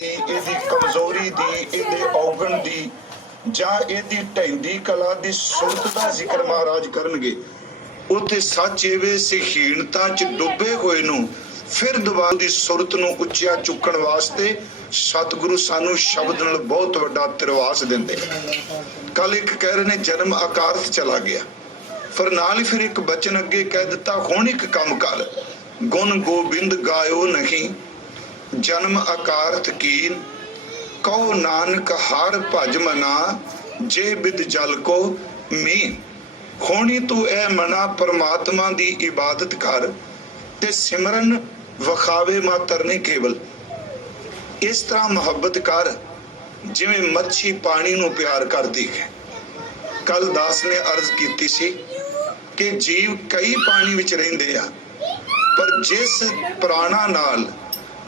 ਇਹਦੀ ਕਮਜ਼ੋਰੀ ਦੀ, ਇਹਦੇ ਔਗਣ ਦੀ ਜਾਂ ਇਹਦੀ ਢੈਂਦੀ ਕਲਾ ਦੀ ਸੁਰਤ ਦਾ ਜ਼ਿਕਰ ਮਹਾਰਾਜ ਕਰਨਗੇ। ਉੱਥੇ ਸੱਚ ਏਵੇ ਸਿਹੀਣਤਾ ਚ ਡੁੱਬੇ ਹੋਏ ਨੂੰ ਫਿਰ ਦੁਬਾਰਾ ਦੀ ਸੁਰਤ ਨੂੰ ਉੱਚਾ ਚੁੱਕਣ ਵਾਸਤੇ ਸਤਿਗੁਰੂ ਸਾਨੂੰ ਸ਼ਬਦ ਨਾਲ ਬਹੁਤ ਵੱਡਾ ਤਿਰਵਾਸ ਦਿੰਦੇ। ਕੱਲ ਇੱਕ ਕਹਿ ਰਹੇ ਨੇ ਜਨਮ ਅਕਾਰਥ ਚਲਾ ਗਿਆ, ਪਰ ਨਾਲ ਹੀ ਫਿਰ ਇੱਕ ਬਚਨ ਅੱਗੇ ਕਹਿ ਦਿੱਤਾ, ਹੁਣ ਇੱਕ ਕੰਮ ਕਰ, ਗੁਣ ਗੋਬਿੰਦ ਗਾਇਓ ਨਹੀਂ, ਜਨਮ ਅਕਾਰਥ ਕੀਨ, ਕਹੋ ਨਾਨਕ ਹਰ ਭਜ ਮਨਾ, ਜੇ ਬਿਦ ਜਲ ਕੋ ਮੀਨ। ਹੋਣੀ ਤੂੰ ਇਹ ਮਨਾ ਪਰਮਾਤਮਾ ਦੀ ਇਬਾਦਤ ਕਰ ਤੇ ਸਿਮਰਨ ਵਿਖਾਵੇ ਮਾਤਰ ਨਹੀਂ ਕੇਵਲ। ਇਸ ਤਰ੍ਹਾਂ ਮੁਹੱਬਤ ਕਰ ਜਿਵੇਂ ਮੱਛੀ ਪਾਣੀ ਨੂੰ ਪਿਆਰ ਕਰਦੀ ਹੈ। ਕੱਲ ਦਾਸ ਨੇ ਅਰਜ਼ ਕੀਤੀ ਸੀ ਕਿ ਜੀਵ ਕਈ ਪਾਣੀ ਵਿੱਚ ਰਹਿੰਦੇ ਆ, ਪਰ ਜਿਸ ਪ੍ਰਾਣਾ ਨਾਲ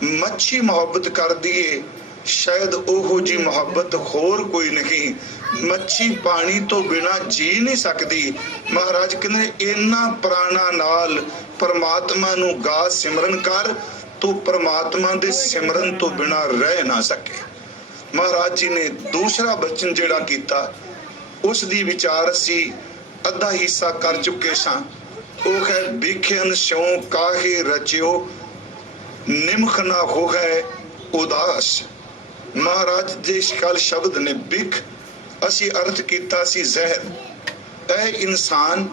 ਮੱਛੀ ਮੁਹੱਬਤ ਕਰਦੀ ਏ ਸ਼ਾਇਦ ਉਹੋ ਜੀ ਮੁਹੱਬਤ ਹੋਰ ਕੋਈ ਨਹੀਂ। ਮੱਛੀ ਪਾਣੀ ਤੋਂ ਬਿਨਾ ਜੀ ਨਹੀਂ ਸਕਦੀ। ਮਹਾਰਾਜ ਕਹਿੰਦੇ ਇਹਨਾਂ ਪ੍ਰਾਣਾ ਨਾਲ ਪਰਮਾਤਮਾ ਨੂੰ ਗਾ ਸਿਮਰਨ ਕਰ, ਤੂੰ ਪਰਮਾਤਮਾ ਦੇ ਸਿਮਰਨ ਤੋਂ ਬਿਨਾ ਰਹਿ ਨਾ ਸਕੇ। ਮਹਾਰਾਜ ਜੀ ਨੇ ਦੂਸਰਾ ਬਚਨ ਜਿਹੜਾ ਕੀਤਾ ਉਸ ਦੀ ਵਿਚਾਰ ਅਸੀਂ ਅੱਧਾ ਹਿੱਸਾ ਕਰ ਚੁੱਕੇ ਸਾਂ। ਉਹ ਹੈ ਬਿਖਿਆਨ ਸਿਉ ਕਾਹੇ ਰਚਿਓ, ਨਿਮਖ ਨਾ ਹੋਏ ਉਦਾਸ। ਮਹਾਰਾਜ ਦੇ ਇਸ ਕੱਲ ਸ਼ਬਦ ਨੇ ਬਿਖ, ਅਸੀਂ ਅਰਥ ਕੀਤਾ ਸੀ ਜ਼ਹਿਰ। ਇਹ ਇਨਸਾਨ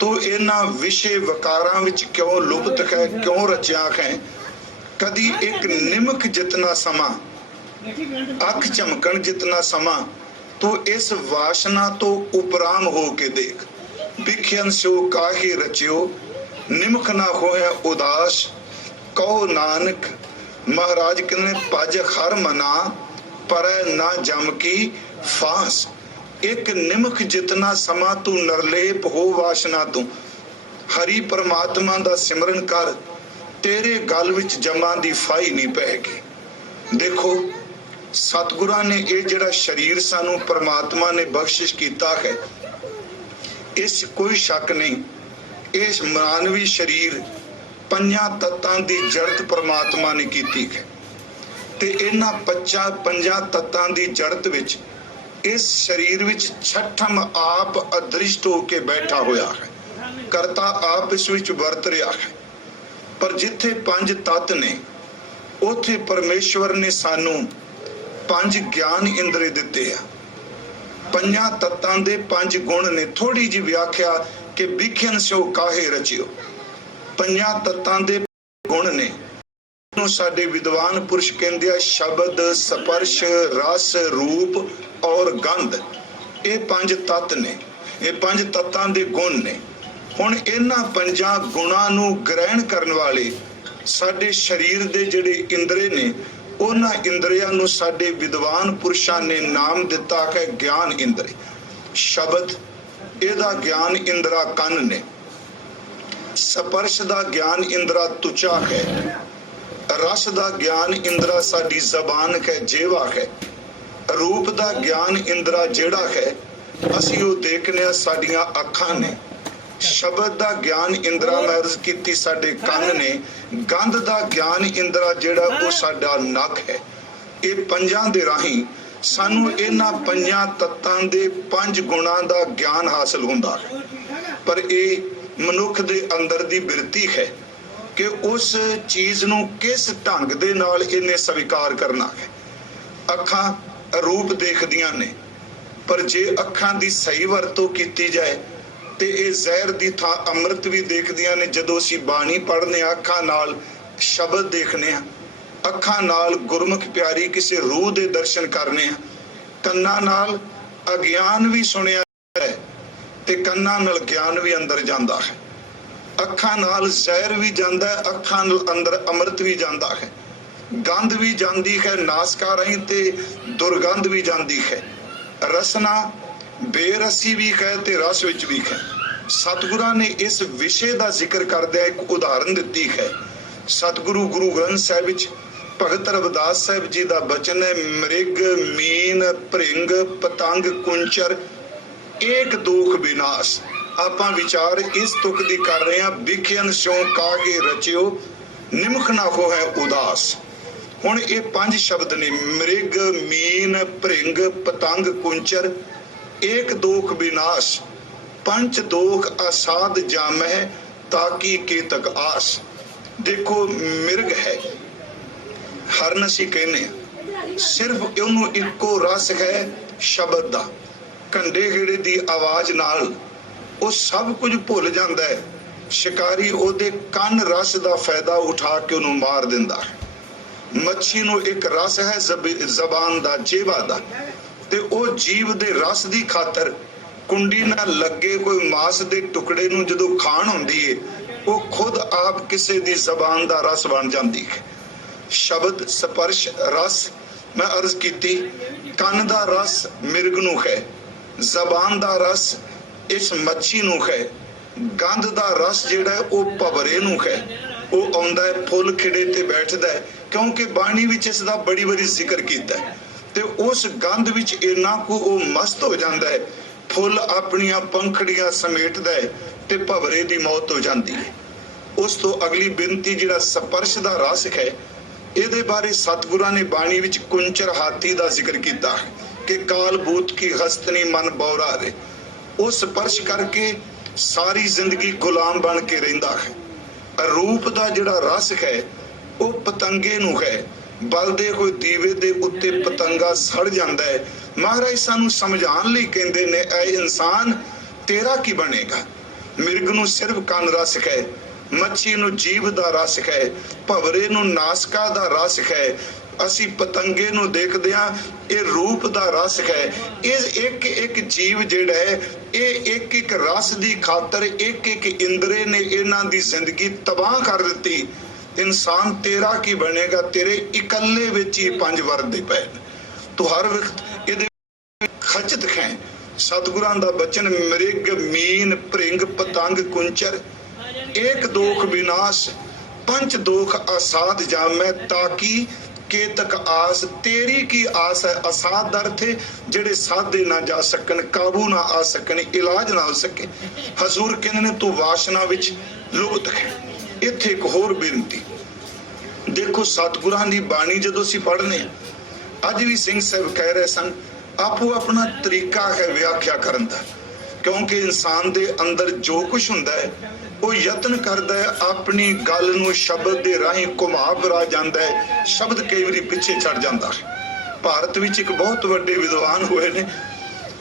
ਤੂੰ ਇਹਨਾਂ ਵਿਸ਼ੇ ਵਕਾਰਾਂ ਵਿੱਚ ਕਿਉਂ ਲੁਪਤ ਹੈ, ਕਿਉਂ ਰਚਿਆ ਹੈ? ਕਦੀ ਇੱਕ ਨਿਮਕ ਜਿਤਨਾ ਸਮਾਂ, ਅੱਖ ਝਮਕਣ ਜਿਤਨਾ ਸਮਾਂ ਤੂੰ ਇਸ ਵਾਸ਼ਨਾ ਤੋਂ ਉਪਰਾਮ ਹੋ ਕੇ ਦੇਖ। ਬਿਖਿਆਨ ਸਿਉ ਕਾਹੇ ਰਚਿਓ, ਨਿਮਖ ਨਾ ਹੋਏ ਉਦਾਸ, ਕਹੋ ਨਾਨਕ। ਮਹਾਰਾਜ ਕਹਿੰਦੇ ਭਜ ਹਰ ਮਨਾ, ਪਰੈ ਨਾ ਜਮ ਕੀ ਫਾਂਸ। ਇੱਕ ਨਿਮਖ ਜਿਤਨਾ ਸਮਾਂ ਤੂੰ ਨਿਰਲੇਪ ਹੋ ਵਾਸ਼ਨਾ ਤੋਂ, ਹਰੀ ਪਰਮਾਤਮਾ ਦਾ ਸਿਮਰਨ ਕਰ, ਤੇਰੇ ਗਲ ਵਿੱਚ ਜਮਾਂ ਦੀ ਫਾਈ ਨਹੀਂ ਪਏਗੀ। ਦੇਖੋ ਸਤਿਗੁਰਾਂ ਨੇ ਇਹ ਜਿਹੜਾ ਸਰੀਰ ਸਾਨੂੰ ਪਰਮਾਤਮਾ ਨੇ ਬਖਸ਼ਿਸ਼ ਕੀਤਾ ਹੈ, ਇਸ ਕੋਈ ਸ਼ੱਕ ਨਹੀਂ ਇਸ ਮਾਨਵੀ ਸਰੀਰ ਪੰਜਾਂ ਤੱਤਾਂ ਦੀ ਜੜਤ ਪਰਮਾਤਮਾ ਨੇ ਕੀਤੀ ਹੈ ਤੇ ਇਹਨਾਂ ਪੰਜਾਂ ਤੱਤਾਂ ਦੀ ਜੜਤ ਵਿੱਚ ਇਸ ਸਰੀਰ ਵਿੱਚ ਛਠਮ ਆਪ ਅਦ੍ਰਿਸ਼ਟ ਹੋ ਕੇ ਬੈਠਾ ਹੋਇਆ ਹੈ। ਕਰਤਾ ਆਪ ਇਸ ਵਿੱਚ ਵਰਤ ਰਿਹਾ ਹੈ। ਪਰ ਜਿੱਥੇ ਪੰਜ ਤੱਤ ਨੇ ਉੱਥੇ ਪਰਮੇਸ਼ਵਰ ਨੇ ਸਾਨੂੰ ਪੰਜ ਗਿਆਨ ਇੰਦਰੀ ਦਿੱਤੇ ਆ। ਪੰਜਾਂ ਤੱਤਾਂ ਦੇ ਪੰਜ ਗੁਣ ਨੇ। ਥੋੜੀ ਜਿਹੀ ਵਿਆਖਿਆ ਕਿ ਬਿਖਿਆਨ ਸਿਉ ਕਾਹੇ ਰਚਿਓ, ਪੰਜਾਂ ਤੱਤਾਂ ਦੇ ਗੁਣ ਨੇ। ਨੂੰ ਸਾਡੇ ਵਿਦਵਾਨ ਪੁਰਸ਼ ਕਹਿੰਦੇ ਆ ਸ਼ਬਦ, ਸਪਰਸ਼, ਰਸ, ਰੂਪ ਔਰ ਗੰਧ। ਇਹ ਪੰਜ ਤੱਤ ਨੇ, ਇਹ ਪੰਜ ਤੱਤਾਂ ਦੇ ਗੁਣ ਨੇ। ਹੁਣ ਇਹਨਾਂ ਪੰਜਾਂ ਗੁਣਾਂ ਨੂੰ ਗ੍ਰਹਿਣ ਕਰਨ ਵਾਲੇ ਸਾਡੇ ਸਰੀਰ ਦੇ ਜਿਹੜੇ ਇੰਦਰੇ ਨੇ, ਉਹਨਾਂ ਇੰਦਰੀਆਂ ਨੂੰ ਸਾਡੇ ਵਿਦਵਾਨ ਪੁਰਸ਼ਾਂ ਨੇ ਨਾਮ ਦਿੱਤਾ ਹੈ ਗਿਆਨ ਇੰਦਰੀ। ਸ਼ਬਦ, ਇਹਦਾ ਗਿਆਨ ਇੰਦਰਾ ਕੰਨ ਨੇ। ਸਪਰਸ਼ ਦਾ ਗਿਆਨ ਇੰਦਰਾ ਤੁਚਾ ਹੈ। ਰਸ ਦਾ ਗਿਆਨ ਇੰਦਰਾ ਸਾਡੀ ਜ਼ਬਾਨ ਹੈ, ਜੇਵਾ ਹੈ। ਰੂਪ ਦਾ ਗਿਆਨ ਇੰਦਰਾ ਜਿਹੜਾ ਹੈ ਅਸੀਂ ਉਹ ਦੇਖਦੇ ਹਾਂ, ਸਾਡੀਆਂ ਅੱਖਾਂ ਨੇ। ਸ਼ਬਦ ਦਾ ਗਿਆਨ ਇੰਦਰਾ ਮੈਂ ਅਰਜ਼ ਕੀਤੀ ਸਾਡੇ ਕੰਨ ਨੇ। ਗੰਧ ਦਾ ਗਿਆਨ ਇੰਦਰਾ ਜਿਹੜਾ ਉਹ ਸਾਡਾ ਨੱਕ ਹੈ। ਇਹ ਪੰਜਾਂ ਦੇ ਰਾਹੀਂ ਸਾਨੂੰ ਇਹਨਾਂ ਪੰਜਾਂ ਤੱਤਾਂ ਦੇ ਪੰਜ ਗੁਣਾਂ ਦਾ ਗਿਆਨ ਹਾਸਲ ਹੁੰਦਾ ਹੈ। ਪਰ ਇਹ ਮਨੁੱਖ ਦੇ ਅੰਦਰ ਦੀ ਬਿਰਤੀ ਹੈ ਕਿ ਉਸ ਚੀਜ਼ ਨੂੰ ਕਿਸ ਢੰਗ ਦੇ ਨਾਲ ਇਹਨੇ ਸਵੀਕਾਰ ਕਰਨਾ ਹੈ। ਅੱਖਾਂ ਰੂਪ ਦੇਖਦੀਆਂ ਨੇ, ਪਰ ਜੇ ਅੱਖਾਂ ਦੀ ਸਹੀ ਵਰਤੋਂ ਕੀਤੀ ਜਾਏ ਤੇ ਇਹ ਜ਼ਹਿਰ ਦੀ ਥਾਂ ਅੰਮ੍ਰਿਤ ਵੀ ਦੇਖਦੀਆਂ ਨੇ। ਜਦੋਂ ਅਸੀਂ ਬਾਣੀ ਪੜ੍ਹਨੇ ਆ ਅੱਖਾਂ ਨਾਲ ਸ਼ਬਦ ਦੇਖਨੇ ਆ, ਅੱਖਾਂ ਨਾਲ ਗੁਰਮੁਖ ਪਿਆਰੀ ਕਿਸੇ ਰੂਹ ਦੇ ਦਰਸ਼ਨ ਕਰਨੇ ਆ, ਕੰਨਾਂ ਨਾਲ ਅਗਿਆਨ ਵੀ ਸੁਣਿਆ ਹੈ ਤੇ ਕੰਨਾਂ ਨਾਲ ਗਿਆਨ ਵੀ ਅੰਦਰ ਜਾਂਦਾ ਹੈ। ਅੱਖਾਂ ਨਾਲ ਜ਼ਹਿਰ ਵੀ ਜਾਂਦਾ ਹੈ, ਅੱਖਾਂ ਨਾਲ ਅੰਦਰ ਅੰਮ੍ਰਿਤ ਵੀ ਜਾਂਦਾ ਹੈ। ਗੰਧ ਵੀ ਜਾਂਦੀ ਹੈ ਨਾਸਕਾ ਰਾਹੀਂ ਤੇ ਦੁਰਗੰਧ ਵੀ ਜਾਂਦੀ ਹੈ। ਰਸਨਾ ਬੇਰਸੀ ਵੀ ਹੈ ਤੇ ਰਸ ਵਿੱਚ ਵੀ ਹੈ। ਸਤਿਗੁਰਾਂ ਨੇ ਇਸ ਵਿਸ਼ੇ ਦਾ ਜ਼ਿਕਰ ਕਰਦਿਆਂ ਇੱਕ ਉਦਾਹਰਨ ਦਿੱਤੀ ਹੈ। ਸਤਿਗੁਰੂ ਗੁਰੂ ਗ੍ਰੰਥ ਸਾਹਿਬ ਵਿੱਚ ਭਗਤ ਰਵਿਦਾਸ ਸਾਹਿਬ ਜੀ ਦਾ ਬਚਨ ਹੈ, ਮ੍ਰਿਗ ਮੀਨ ਭ੍ਰਿੰਗ ਪਤੰਗ ਕੁੰਚਰ ਏਕ ਦੁਖ ਵਿਨਾਸ਼। ਆਪਾਂ ਵਿਚਾਰ ਇਸ ਤੁਕ ਦੀ ਕਰ ਰਹੇ ਹਾਂ। ਬਿਖਿਆਨ ਸਿਉ ਕਾਹੇ ਰਚਿਓ, ਨਿਮਖ ਨਾ ਹੋਏ ਉਦਾਸ। ਹੁਣ ਇਹ 5 ਸ਼ਬਦ ਨੇ, ਮ੍ਰਿਗ, ਮੀਨ, ਭ੍ਰਿੰਗ, ਪਤੰਗ, ਕੁੰਚਰ, ਏਕ ਦੋਖ ਵਿਨਾਸ਼, ਪੰਚ ਦੋਖ ਅਸਾਧ ਜਾਮਹਿ, ਤਾਕੀ ਕੇਤਕ ਆਸ। ਦੇਖੋ ਮਿਰਗ ਹੈ, ਹਰਨ ਅਸੀਂ ਕਹਿੰਦੇ ਹਾਂ, ਸਿਰਫ ਉਹਨੂੰ ਇੱਕੋ ਰਸ ਹੈ ਸ਼ਬਦ ਦਾ। ਘੰਡੇ ਗੇੜੇ ਦੀ ਆਵਾਜ਼ ਨਾਲ ਉਹ ਸਭ ਕੁਝ ਭੁੱਲ ਜਾਂਦਾ ਹੈ। ਸ਼ਿਕਾਰੀ ਉਹਦੇ ਕੰਨ ਰਸ ਦਾ ਫਾਇਦਾ ਉਠਾ ਕੇ ਉਹਨੂੰ ਮਾਰ ਦਿੰਦਾ। ਮੱਛੀ ਨੂੰ ਇੱਕ ਰਸ ਹੈ ਜ਼ਬਾਨ ਦਾ, ਜੀਵਾ ਦਾ, ਤੇ ਉਹ ਜੀਵ ਦੇ ਰਸ ਦੀ ਖਾਤਰ ਕੁੰਡੀ ਨਾਲ ਲੱਗੇ ਕੋਈ ਮਾਸ ਦੇ ਟੁਕੜੇ ਨੂੰ ਜਦੋਂ ਖਾਣ ਹੁੰਦੀ ਹੈ, ਉਹ ਖੁਦ ਆਪ ਕਿਸੇ ਦੀ ਜ਼ਬਾਨ ਦਾ ਰਸ ਬਣ ਜਾਂਦੀ ਹੈ। ਸ਼ਬਦ, ਸਪਰਸ਼, ਰਸ ਮੈਂ ਅਰਜ਼ ਕੀਤੀ। ਕੰਨ ਦਾ ਰਸ ਮਿਰਗ ਨੂੰ ਹੈ, ਜ਼ਬਾਨ ਦਾ ਰਸ ਇਸ ਮੱਛੀ ਨੂੰ ਹੈ, ਗੰਧ ਦਾ ਰਸ ਜਿਹੜਾ ਉਹ ਭਵਰੇ ਨੂੰ ਹੈ। ਉਹ ਆਉਂਦਾ ਹੈ ਫੁੱਲ ਖਿੜੇ ਤੇ ਬੈਠਦਾ ਹੈ, ਕਿਉਂਕਿ ਬਾਣੀ ਵਿੱਚ ਇਸ ਦਾ ਬੜੀ ਵਾਰੀ ਜ਼ਿਕਰ ਕੀਤਾ ਹੈ, ਤੇ ਉਸ ਗੰਧ ਵਿੱਚ ਇੰਨਾ ਕੁ ਉਹ ਮਸਤ ਹੋ ਜਾਂਦਾ ਹੈ, ਫੁੱਲ ਆਪਣੀਆਂ ਪੰਖੜੀਆਂ ਸਮੇਟਦਾ ਹੈ ਤੇ ਭਵਰੇ ਦੀ ਮੌਤ ਹੋ ਜਾਂਦੀ ਹੈ। ਉਸ ਤੋਂ ਅਗਲੀ ਬੇਨਤੀ ਜਿਹੜਾ ਸਪਰਸ਼ ਦਾ ਰਸ ਹੈ, ਇਹਦੇ ਬਾਰੇ ਸਤਿਗੁਰਾਂ ਨੇ ਬਾਣੀ ਵਿੱਚ ਕੁੰਚਰ ਹਾਥੀ ਦਾ ਜ਼ਿਕਰ ਕੀਤਾ ਹੈ ਕਿ ਕਾਲ ਬੂਤ ਕੀ ਹਸਤਨੀ ਮਨ ਬੌਰਾ ਰੇ। ਉਹ ਸਪਰਸ਼ ਕਰਕੇ ਸਾਰੀ ਜ਼ਿੰਦਗੀ ਗੁਲਾਮ ਬਣ ਕੇ ਰਹਿੰਦਾ ਹੈ। ਰੂਪ ਦਾ ਜਿਹੜਾ ਰਸ ਹੈ ਉਹ ਪਤੰਗੇ ਨੂੰ ਹੈ, ਬਲਦੇ ਹੋਏ ਦੀਵੇ ਦੇ ਉੱਤੇ ਪਤੰਗਾ ਸੜ ਜਾਂਦਾ ਹੈ। ਮਹਾਰਾਜ ਸਾਨੂੰ ਸਮਝਾਉਣ ਲਈ ਕਹਿੰਦੇ ਨੇ, ਐ ਇਨਸਾਨ ਤੇਰਾ ਕੀ ਬਣੇਗਾ। ਮਿਰਗ ਨੂੰ ਸਿਰਫ ਕੰਨ ਰਸ ਹੈ, ਮੱਛੀ ਨੂੰ ਜੀਭ ਦਾ ਰਸ ਹੈ, ਭਵਰੇ ਨੂੰ ਨਾਸਕਾ ਦਾ ਰਸ ਹੈ, ਅਸੀਂ ਪਤੰਗੇ ਨੂੰ ਦੇਖਦੇ ਹਾਂ, ਇਹ ਰੂਪ ਦਾ ਰਸ ਹੈ। ਇਹ ਇੱਕ ਇੱਕ ਜੀਵ ਜਿਹੜਾ ਹੈ, ਇਹ ਇੱਕ ਇੱਕ ਰਸ ਦੀ ਖਾਤਰ ਇੱਕ ਇੱਕ ਇੰਦਰੇ ਨੇ ਇਹਨਾਂ ਦੀ ਜ਼ਿੰਦਗੀ ਤਬਾਹ ਕਰ ਦਿੱਤੀ। ਇਨਸਾਨ ਤੇਰਾ ਕੀ ਬਣੇਗਾ, ਤੇਰੇ ਇਕੱਲੇ ਵਿੱਚ ਹੀ 5 ਵਰਦੇ ਪਏ। ਤੂੰ ਹਰ ਵਕਤ ਇਹਦੇ ਖਚਤ ਹੈ। ਸਤਿਗੁਰਾਂ ਦਾ ਬਚਨ, ਮ੍ਰਿਗ, ਮੀਨ, ਭ੍ਰਿੰਗ, ਪਤੰਗ, ਕੁੰਚਰ, ਏਕ ਦੋਖ ਵਿਨਾਸ਼, ਪੰਚ ਦੋਖ ਅਸਾਧ ਜਾਮੈ, ਤਾਕੀ ਕੇਤਕ ਆਸ। ਤੇਰੀ ਕੀ ਆਸ ਹੈ। ਅਸਾਧ ਅਰਥ ਹੈ ਜਿਹੜੇ ਸਾਧੇ ਨਾ ਜਾ ਸਕਣ, ਕਾਬੂ ਨਾ ਆ ਸਕਣ, ਇਲਾਜ ਨਾ ਹੋ ਸਕੇ। ਹਜ਼ੂਰ ਕਹਿੰਦੇ ਨੇ ਤੂੰ ਵਾਸ਼ਨਾ ਵਿੱਚ ਲੁਪਤ ਹੈ। ਇੱਥੇ ਇੱਕ ਹੋਰ ਬੇਨਤੀ ਦੇਖੋ, ਸਤਿਗੁਰਾਂ ਦੀ ਬਾਣੀ ਜਦੋਂ ਅਸੀਂ ਪੜ੍ਹਨੇ, ਅੱਜ ਵੀ ਸਿੰਘ ਸਾਹਿਬ ਕਹਿ ਰਹੇ ਸਨ, ਆਪੋ ਆਪਣਾ ਤਰੀਕਾ ਹੈ ਵਿਆਖਿਆ ਕਰਨ ਦਾ, ਕਿਉਂਕਿ ਇਨਸਾਨ ਦੇ ਅੰਦਰ ਜੋ ਕੁਝ ਹੁੰਦਾ ਹੈ ਉਹ ਯਤਨ ਕਰਦਾ ਹੈ ਆਪਣੀ ਗੱਲ ਨੂੰ ਸ਼ਬਦ ਦੇ ਰਾਹੀਂ ਘੁਮਾ ਫਿਰਾ ਜਾਂਦਾ ਹੈ। ਸ਼ਬਦ ਕਈ ਵਾਰੀ ਪਿੱਛੇ ਛੱਡ ਜਾਂਦਾ ਹੈ। ਭਾਰਤ ਵਿੱਚ ਇੱਕ ਬਹੁਤ ਵੱਡੇ ਵਿਦਵਾਨ ਹੋਏ ਨੇ,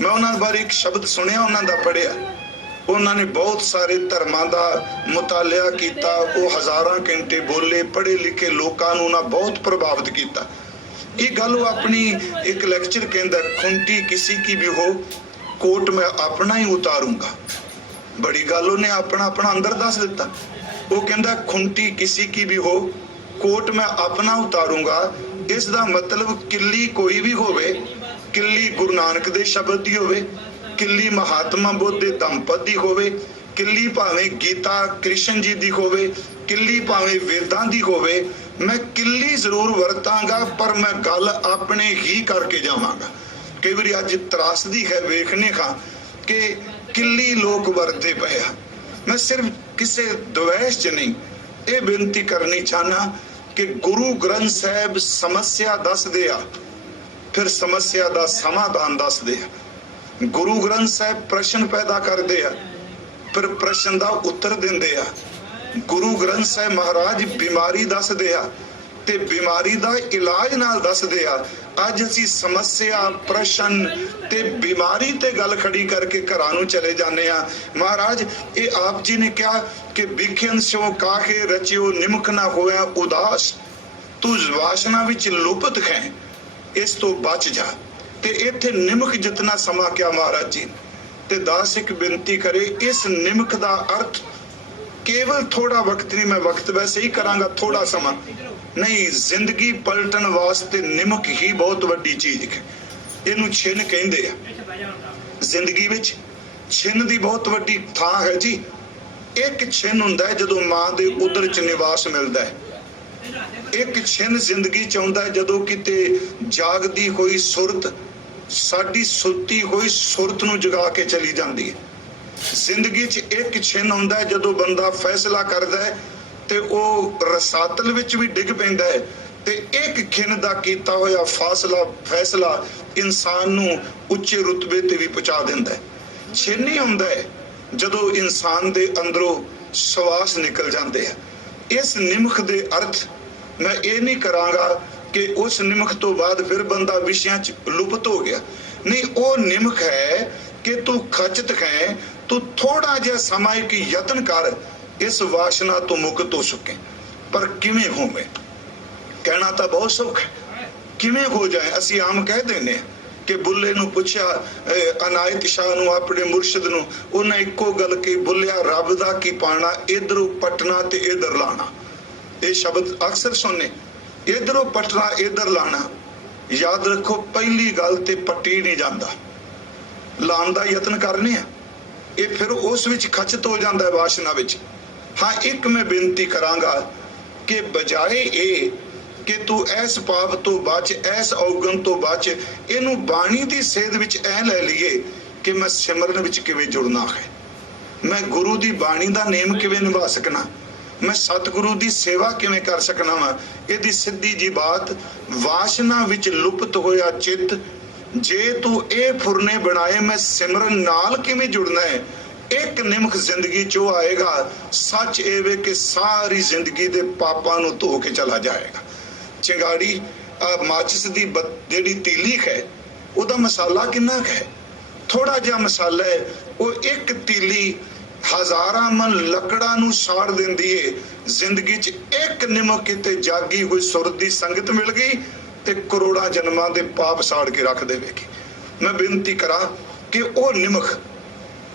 ਮੈਂ ਉਹਨਾਂ ਬਾਰੇ ਇੱਕ ਸ਼ਬਦ ਸੁਣਿਆ, ਉਹਨਾਂ ਦਾ ਪੜ੍ਹਿਆ। ਉਹਨਾਂ ਨੇ ਬਹੁਤ ਸਾਰੇ ਧਰਮਾਂ ਦਾ ਮੁਤਾਲਿਆ ਕੀਤਾ, ਉਹ ਹਜ਼ਾਰਾਂ ਘੰਟੇ ਬੋਲੇ, ਪੜ੍ਹੇ ਲਿਖੇ ਲੋਕਾਂ ਨੂੰ ਉਹਨਾਂ ਬਹੁਤ ਪ੍ਰਭਾਵਿਤ ਕੀਤਾ। ਇਹ ਗੱਲ ਉਹ ਆਪਣੀ ਇੱਕ ਲੈਕਚਰ ਕਹਿੰਦਾ, ਖੁੰਟੀ ਕਿसी की भी हो कोट मैं अपना ही उतारूंगा। बड़ी गल ਉਹਨੇ ਆਪਣਾ ਅੰਦਰ ਦੱਸ ਦਿੱਤਾ। ਉਹ ਕਹਿੰਦਾ ਖੁੰਟੀ किसी की भी हो कोट मैं अपना उतारूंगा। ਇਸ ਦਾ ਮਤਲਬ ਕਿੱਲੀ ਕੋਈ ਵੀ ਹੋਵੇ, ਕਿੱਲੀ ਗੁਰੂ ਨਾਨਕ ਦੇ ਸ਼ਬਦ ਦੀ ਹੋਵੇ, ਕਿੱਲੀ ਮਹਾਤਮਾ ਬੁੱਧ ਦੇ ਦੰਪਤ ਦੀ ਹੋਵੇ, ਕਿੱਲੀ ਭਾਵੇਂ ਗੀਤਾ ਕ੍ਰਿਸ਼ਨ ਜੀ ਦੀ ਹੋਵੇ, ਕਿੱਲੀ ਭਾਵੇਂ ਵੇਦਾਂ ਦੀ ਹੋਵੇ, ਮੈਂ ਕਿੱਲੀ ਜ਼ਰੂਰ ਵਰਤਾਂਗਾ, ਪਰ ਮੈਂ ਗੱਲ ਆਪਣੇ ਹੀ ਕਰਕੇ ਜਾਵਾਂਗਾ। ਕਈ ਵਾਰੀ ਅੱਜ ਤਰਾਸਦੀ ਹੈ ਵੇਖਨੇ ਖਾਂ ਕਿ ਕਿੱਲੀ ਲੋਕ ਵਰਤੇ ਪਏ ਆ। ਮੈਂ ਸਿਰਫ ਕਿਸੇ ਦਵੈਸ਼ ਚ ਨਹੀਂ, ਇਹ ਬੇਨਤੀ ਕਰਨੀ ਚਾਹਨਾ ਕਿ ਗੁਰੂ ਗ੍ਰੰਥ ਸਾਹਿਬ ਸਮੱਸਿਆ ਦੱਸਦੇ ਆ, ਫਿਰ ਸਮੱਸਿਆ ਦਾ ਸਮਾਧਾਨ ਦੱਸਦੇ ਆ। ਗੁਰੂ ਗ੍ਰੰਥ ਸਾਹਿਬ ਪ੍ਰਸ਼ਨ ਪੈਦਾ ਕਰਦੇ ਆ, ਫਿਰ ਪ੍ਰਸ਼ਨ ਦਾ ਉੱਤਰ ਦਿੰਦੇ ਆ। ਗੁਰੂ ਗ੍ਰੰਥ ਸਾਹਿਬ ਮਹਾਰਾਜ ਬਿਮਾਰੀ ਦੱਸਦੇ ਆ ਤੇ ਬਿਮਾਰੀ ਦਾ ਇਲਾਜ ਨਾਲ ਦੱਸਦੇ ਆ। ਅੱਜ ਅਸੀਂ ਸਮੱਸਿਆ, ਪ੍ਰਸ਼ਨ ਤੇ ਬਿਮਾਰੀ ਤੇ ਗੱਲ ਖੜੀ ਕਰਕੇ ਘਰਾਂ ਨੂੰ ਚਲੇ ਜਾਂਦੇ ਆ। ਮਹਾਰਾਜ ਇਹ ਆਪ ਜੀ ਨੇ ਕਿਹਾ ਕਿ ਵਿਖਿਆਨ ਸੋ ਕਾਹੇ ਰਚਿਓ ਨਿਮਕ ਨਾ ਹੋਇਆ ਉਦਾਸ। ਤੂੰ ਵਾਸ਼ਨਾ ਵਿੱਚ ਲੁਪਤ ਹੈ, ਇਸ ਤੋਂ ਬਚ ਜਾ। ਤੇ ਇੱਥੇ ਨਿਮਕ ਜਿਤਨਾ ਸਮਾਂ ਕਿਹਾ ਮਹਾਰਾਜ ਜੀ, ਤੇ ਦਾਸ ਇੱਕ ਬੇਨਤੀ ਕਰੇ, ਇਸ ਨਿਮਕ ਦਾ ਅਰਥ ਕੇਵਲ ਥੋੜਾ ਵਕਤ ਨਹੀਂ, ਮੈਂ ਵਕਤ ਵੈਸੇ ਹੀ ਕਰਾਂਗਾ, ਥੋੜਾ ਸਮਾਂ ਨਹੀਂ, ਜ਼ਿੰਦਗੀ ਪਲਟਣ ਵਾਸਤੇ ਨਿਮਕ ਹੀ ਬਹੁਤ ਵੱਡੀ ਚੀਜ਼ ਹੈ। ਇਹਨੂੰ ਛਿੰਨ ਕਹਿੰਦੇ ਆ। ਜ਼ਿੰਦਗੀ ਵਿੱਚ ਛਿੰਨ ਦੀ ਬਹੁਤ ਵੱਡੀ ਥਾਂ ਹੈ ਜੀ। ਇੱਕ ਛਿੰਨ ਹੁੰਦਾ ਹੈ ਜਦੋਂ ਮਾਂ ਦੇ ਉਦਰ ਚ ਨਿਵਾਸ ਮਿਲਦਾ ਹੈ। ਇੱਕ ਛਿੰਨ ਜ਼ਿੰਦਗੀ ਚ ਆਉਂਦਾ ਹੈ ਜਦੋਂ ਕਿਤੇ ਜਾਗਦੀ ਹੋਈ ਸੁਰਤ ਸਾਡੀ ਸੁੱਤੀ ਹੋਈ ਸੁਰਤ ਨੂੰ ਜਗਾ ਕੇ ਚਲੀ ਜਾਂਦੀ ਹੈ। ਜ਼ਿੰਦਗੀ ਚ ਇੱਕ ਛਿੰਨ ਆਉਂਦਾ ਹੈ ਜਦੋਂ ਬੰਦਾ ਫੈਸਲਾ ਕਰਦਾ ਹੈ ਤੇ ਉਹ ਰਸਾਤਲ ਵਿੱਚ ਵੀ ਡਿੱਗ ਪੈਂਦਾ ਹੈ ਤੇ ਇੱਕ ਖਿਣ ਦਾ ਕੀਤਾ ਹੋਇਆ ਫੈਸਲਾ ਇਨਸਾਨ ਨੂੰ ਉੱਚੇ ਰੁਤਬੇ ਤੇ ਵੀ ਪਹੁੰਚਾ ਦਿੰਦਾ ਹੈ। ਛੇਨੀ ਹੁੰਦਾ ਹੈ ਜਦੋਂ ਇਨਸਾਨ ਦੇ ਅੰਦਰੋਂ ਸਵਾਸ ਨਿਕਲ ਜਾਂਦੇ ਆ। ਇਸ ਨਿਮਖ ਦੇ ਅਰਥ ਮੈਂ ਇਹ ਨਹੀਂ ਕਰਾਂਗਾ ਕਿ ਉਸ ਨਿਮਖ ਤੋਂ ਬਾਅਦ ਫਿਰ ਬੰਦਾ ਵਿਸ਼ਿਆਂ 'ਚ ਲੁਪਤ ਹੋ ਗਿਆ, ਨਹੀਂ। ਉਹ ਨਿਮਖ ਹੈ ਕਿ ਤੂੰ ਖਚਤ ਹੈ, ਤੂੰ ਥੋੜਾ ਜਿਹਾ ਸਮਾਂ ਇੱਕ ਯਤਨ ਕਰ, ਇਸ ਵਾਸ਼ਨਾ ਤੋਂ ਮੁਕਤ ਹੋ ਸਕੇ। ਪਰ ਕਿਵੇਂ ਹੋਵੇ? ਕਹਿਣਾ ਤਾਂ ਬਹੁਤ ਸੌਖਾ ਹੈ, ਕਿਵੇਂ ਹੋ ਜਾਏ? ਅਸੀਂ ਆਮ ਕਹਿ ਦਿੰਦੇ ਹਾਂ ਕਿ ਬੁੱਲੇ ਨੂੰ ਪੁੱਛਿਆ ਅਨਾਇਤ ਸ਼ਾਹ ਨੂੰ, ਆਪਣੇ ਮੁਰਸ਼ਿਦ ਨੂੰ, ਉਹਨੇ ਇੱਕੋ ਗੱਲ ਕਹੀ, ਬੁੱਲਿਆ ਰੱਬ ਦਾ ਕੀ ਪਾਣਾ, ਇਧਰੋਂ ਪਟਣਾ ਤੇ ਇਧਰ ਲਾਣਾ। ਇਹ ਸ਼ਬਦ ਅਕਸਰ ਸੁਣੇ, ਇਧਰੋਂ ਪਟਣਾ ਇਧਰ ਲਾਣਾ। ਯਾਦ ਰੱਖੋ, ਪਹਿਲੀ ਗੱਲ ਤੇ ਪੱਟੀ ਨਹੀਂ ਜਾਂਦਾ, ਲਾਉਣ ਦਾ ਯਤਨ ਕਰਨੇ ਆ। ਇਹ ਫਿਰ ਉਸ ਵਿੱਚ ਖਚਤ ਹੋ ਜਾਂਦਾ ਵਾਸ਼ਨਾ ਵਿੱਚ। ਹਾਂ, ਇੱਕ ਮੈਂ ਬੇਨਤੀ ਕਰਾਂਗਾ ਕਿ ਬਜਾਏ ਇਹ ਕਿ ਤੂੰ ਇਸ ਪਾਪ ਤੋਂ ਬਚ, ਇਸ ਔਗਣ ਤੋਂ ਬਚ, ਇਹਨੂੰ ਬਾਣੀ ਦੀ ਸੇਧ ਵਿੱਚ ਐ ਲੈ ਲਈਏ ਕਿ ਮੈਂ ਸਿਮਰਨ ਵਿੱਚ ਕਿਵੇਂ ਜੁੜਨਾ ਹੈ, ਮੈਂ ਗੁਰੂ ਦੀ ਬਾਣੀ ਦਾ ਨੇਮ ਕਿਵੇਂ ਨਿਭਾ ਸਕਣਾ, ਮੈਂ ਸਤਿਗੁਰੂ ਦੀ ਸੇਵਾ ਕਿਵੇਂ ਕਰ ਸਕਣਾ ਵਾ। ਇਹਦੀ ਸਿੱਧੀ ਜੀ ਬਾਤ, ਵਾਸ਼ਨਾ ਵਿੱਚ ਲੁਪਤ ਹੋਇਆ ਚਿੱਤ, ਜੇ ਤੂੰ ਇਹ ਫੁਰਨੇ ਬਣਾਏ ਮੈਂ ਸਿਮਰਨ ਨਾਲ ਕਿਵੇਂ ਜੁੜਨਾ ਹੈ, ਇੱਕ ਨਿਮਖ ਜ਼ਿੰਦਗੀ ਚੋਂ ਆਏਗਾ। ਸੱਚ ਇਹ ਵੇ ਕਿ ਸਾਰੀ ਜ਼ਿੰਦਗੀ ਦੇ ਪਾਪਾਂ ਨੂੰ ਧੋ ਕੇ ਚਲਾ ਜਾਏਗਾ। ਚਿੰਗਾੜੀ ਮਾਚਿਸ ਦੀ ਜਿਹੜੀ ਤੀਲੀ ਹੈ, ਉਹਦਾ ਮਸਾਲਾ ਕਿੰਨਾ ਹੈ? ਥੋੜਾ ਜਿਹਾ ਮਸਾਲਾ ਹੈ, ਉਹ ਇੱਕ ਤੀਲੀ ਹਜ਼ਾਰਾਂ ਮਨ ਲੱਕੜਾਂ ਨੂੰ ਸਾੜ ਦਿੰਦੀ ਏ। ਜ਼ਿੰਦਗੀ 'ਚ ਇੱਕ ਨਿਮਕ ਕਿਤੇ ਜਾਗੀ ਹੋਈ ਸੁਰਤ ਦੀ ਸੰਗਤ ਮਿਲ ਗਈ ਤੇ ਕਰੋੜਾਂ ਜਨਮਾਂ ਦੇ ਪਾਪ ਸਾੜ ਕੇ ਰੱਖ ਦੇਵੇਗੀ। ਮੈਂ ਬੇਨਤੀ ਕਰਾਂ ਕਿ ਉਹ ਨਿਮਖ,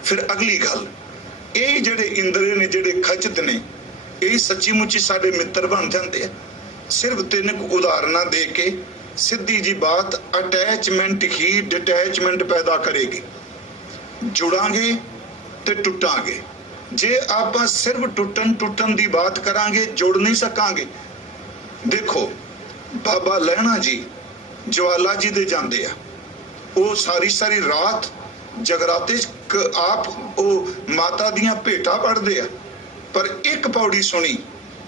ਫਿਰ ਅਗਲੀ ਗੱਲ, ਇਹ ਜਿਹੜੇ ਇੰਦਰੇ ਨੇ, ਜਿਹੜੇ ਖਚਤ ਨੇ, ਇਹ ਸੱਚੀ ਮੁੱਚੀ ਸਾਡੇ ਮਿੱਤਰ ਬਣ ਜਾਂਦੇ ਆ। ਸਿਰਫ 3 ਉਦਾਹਰਨਾਂ ਦੇ ਕੇ ਸਿੱਧੀ ਜੀ ਬਾਤ, ਅਟੈਚਮੈਂਟ ਹੀ ਡਿਟੈਚਮੈਂਟ ਪੈਦਾ ਕਰੇਗੀ। ਜੁੜਾਂਗੇ ਤੇ ਟੁੱਟਾਂਗੇ। ਜੇ ਆਪਾਂ ਸਿਰਫ ਟੁੱਟਣ ਦੀ ਬਾਤ ਕਰਾਂਗੇ, ਜੁੜ ਨਹੀਂ ਸਕਾਂਗੇ। ਦੇਖੋ, ਬਾਬਾ ਲਹਿਣਾ ਜੀ ਜਵਾਲਾ ਜੀ ਦੇ ਜਾਂਦੇ ਆ, ਉਹ ਸਾਰੀ ਰਾਤ ਜਗਰਾਤੇ ਆਪ ਉਹ ਮਾਤਾ ਦੀਆਂ ਭੇਟਾਂ ਪੜ੍ਹਦੇ ਆ, ਪਰ ਇੱਕ ਪੌੜੀ ਸੁਣੀ,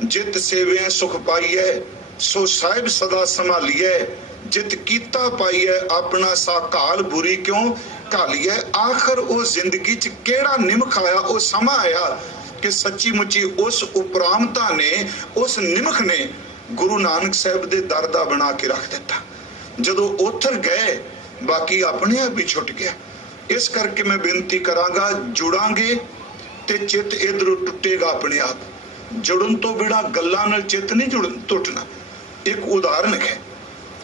ਜਿਤ ਸੇਵਿਆ ਸੁਖ ਪਾਈਐ, ਸੋ ਸਾਹਿਬ ਸਦਾ ਸੰਭਾਲੀਐ, ਜਿਤ ਕੀਤਾ ਪਾਈਐ, ਆਪਣਾ ਸਾ ਘਾਲ ਬੁਰੀ ਕਿਉਂ ਘਾਲੀਐ। ਆਖਰ ਉਹ ਜ਼ਿੰਦਗੀ 'ਚ ਕਿਹੜਾ ਨਿਮਖ ਆਇਆ, ਉਹ ਸਮਾਂ ਆਇਆ ਕਿ ਸੱਚੀ ਮੁੱਚੀ ਉਸ ਉਪਰਾਮਤਾ ਨੇ, ਉਸ ਨਿਮਖ ਨੇ ਗੁਰੂ ਨਾਨਕ ਸਾਹਿਬ ਦੇ ਦਰ ਦਾ ਬਣਾ ਕੇ ਰੱਖ ਦਿੱਤਾ। ਜਦੋਂ ਉਥਰ ਗਏ, ਬਾਕੀ ਆਪਣੇ ਆਪ ਹੀ ਛੁੱਟ ਗਿਆ। ਇਸ ਕਰਕੇ ਮੈਂ ਬੇਨਤੀ ਕਰਾਂਗਾ, ਜੁੜਾਂਗੇ ਤੇ ਚਿੱਤ ਇਧਰੋਂ ਟੁੱਟੇਗਾ ਆਪਣੇ ਆਪ। ਜੁੜਨ ਤੋਂ ਬਿਨਾਂ ਗੱਲਾਂ ਨਾਲ ਚਿੱਤ ਨਹੀਂ ਟੁੱਟਣਾ। ਇੱਕ ਉਦਾਹਰਨ ਹੈ,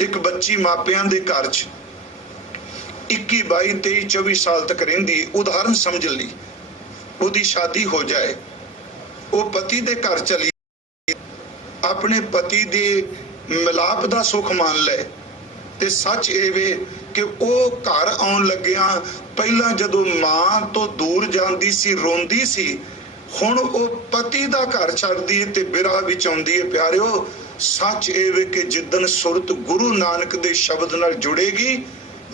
ਇੱਕ ਬੱਚੀ ਮਾਪਿਆਂ ਦੇ ਘਰ 'ਚ 21, 22, 23, 24 ਸਾਲ ਤੱਕ ਰਹਿੰਦੀ। ਉਦਾਹਰਨ ਸਮਝ ਲਈ, ਉਹਦੀ ਸ਼ਾਦੀ ਹੋ ਜਾਏ, ਉਹ ਪਤੀ ਦੇ ਘਰ ਚਲੀ, ਆਪਣੇ ਪਤੀ ਦੇ ਮਿਲਾਪ ਦਾ ਸੁੱਖ ਮੰਨ ਲੈ, ਤੇ ਸੱਚ ਇਹ ਵੇ ਕਿ ਉਹ ਘਰ ਆਉਣ ਲੱਗਿਆ ਪਹਿਲਾਂ ਜਦੋਂ ਮਾਂ ਤੋਂ ਦੂਰ ਜਾਂਦੀ ਸੀ, ਰੋਂਦੀ ਸੀ, ਹੁਣ ਉਹ ਪਤੀ ਦਾ ਘਰ ਛੱਡਦੀ ਤੇ ਬਿਰਹਾ ਵਿੱਚ ਆਉਂਦੀ ਹੈ। ਪਿਆਰਿਓ, ਸੱਚ ਇਹ ਵੇ ਕਿ ਜਿੱਦਣ ਸੁਰਤ ਗੁਰੂ ਨਾਨਕ ਦੇ ਸ਼ਬਦ ਨਾਲ ਜੁੜੇਗੀ,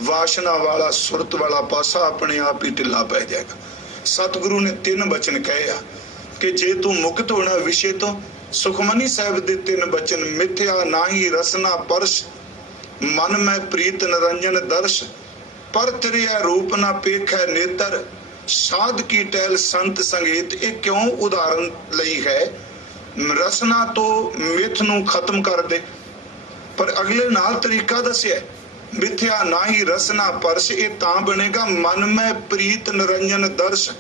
ਵਾਸ਼ਨਾ ਵਾਲਾ ਸੁਰਤ ਵਾਲਾ ਪਾਸਾ ਆਪਣੇ ਆਪ ਹੀ ਢਿੱਲਾ ਪੈ ਜਾਏਗਾ। ਸਤਿਗੁਰੂ ਨੇ 3 ਬਚਨ ਕਹੇ ਆ ਕਿ ਜੇ ਤੂੰ ਮੁਕਤ ਹੋਣਾ ਵਿਸ਼ੇ ਤੋਂ, ਸੁਖਮਨੀ ਸਾਹਿਬ ਦੇ 3 ਬਚਨ, ਮਿਥਿਆ ਨਾਹੀ ਰਸਨਾ ਪਰਸ਼, ਮਨ ਮੈਂ ਪ੍ਰੀਤ ਨਿਰੰਜਨ ਦਰਸ਼, ਪਰ ਤੇਰਿਆ ਰੂਪ ਨਾ ਪੇਖੈ ਨੇਤਰ, ਸਾਧ ਕੀ ਟਹਿਲ ਸੰਤ ਸੰਗੀਤ। ਇਹ ਕਿਉਂ ਉਦਾਹਰਨ ਲਈ ਹੈ? ਰਸਨਾ ਤੋਂ ਮਿੱਥ ਨੂੰ ਖਤਮ ਕਰ ਦੇ, ਪਰ ਅਗਲੇ ਨਾਲ ਤਰੀਕਾ ਦੱਸਿਆ, ਮਿਥਿਆ ਨਾਹੀ ਰਸਨਾ ਪਰਸ਼। ਇਹ ਤਾਂ ਬਣੇਗਾ ਮਨ ਮੈਂ ਪ੍ਰੀਤ ਨਿਰੰਜਨ ਦਰਸ਼।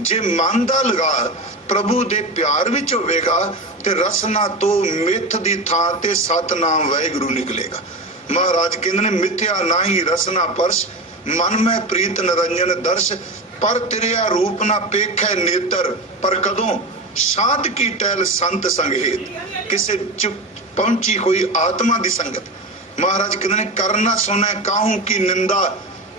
ਜੇ ਮਨ ਦਾ ਲਗਾ ਪ੍ਰਭੂ ਦੇ ਪਿਆਰ ਵਿੱਚ ਹੋਵੇਗਾ ਤੇ ਰਸਨਾ ਤੋਂ ਮਿੱਥ ਦੀ ਥਾਂ ਤੇ ਸਤਨਾਮ ਵਾਹਿਗੁਰੂ ਨਿਕਲੇਗਾ। ਮਹਾਰਾਜ ਕਹਿੰਦੇ ਨੇ, ਮਿਥਿਆ ਨਾਹੀ ਰਸਨਾ ਪਰਸ਼, ਮਨ ਮੈਂ ਪ੍ਰੀਤ ਨਿਰੰਜਨ ਦਰਸ਼, ਪਰ ਤੇਰਿਆ ਰੂਪ ਨਾ ਪੇਖੈ ਨੇਤਰ। ਪਰ ਕਦੋਂ? ਸਾਧ ਕੀ ਟਹਿਲ ਸੰਤ ਸੰਗੇਤ, ਕਿਸੇ ਚ ਪਹੁੰਚੀ ਹੋਈ ਆਤਮਾ ਦੀ ਸੰਗਤ। ਮਹਾਰਾਜ ਕਹਿੰਦੇ ਨੇ, ਕਰਨਾ ਸੁਣੈ ਕਾਹੂ ਕੀ ਨਿੰਦਾ,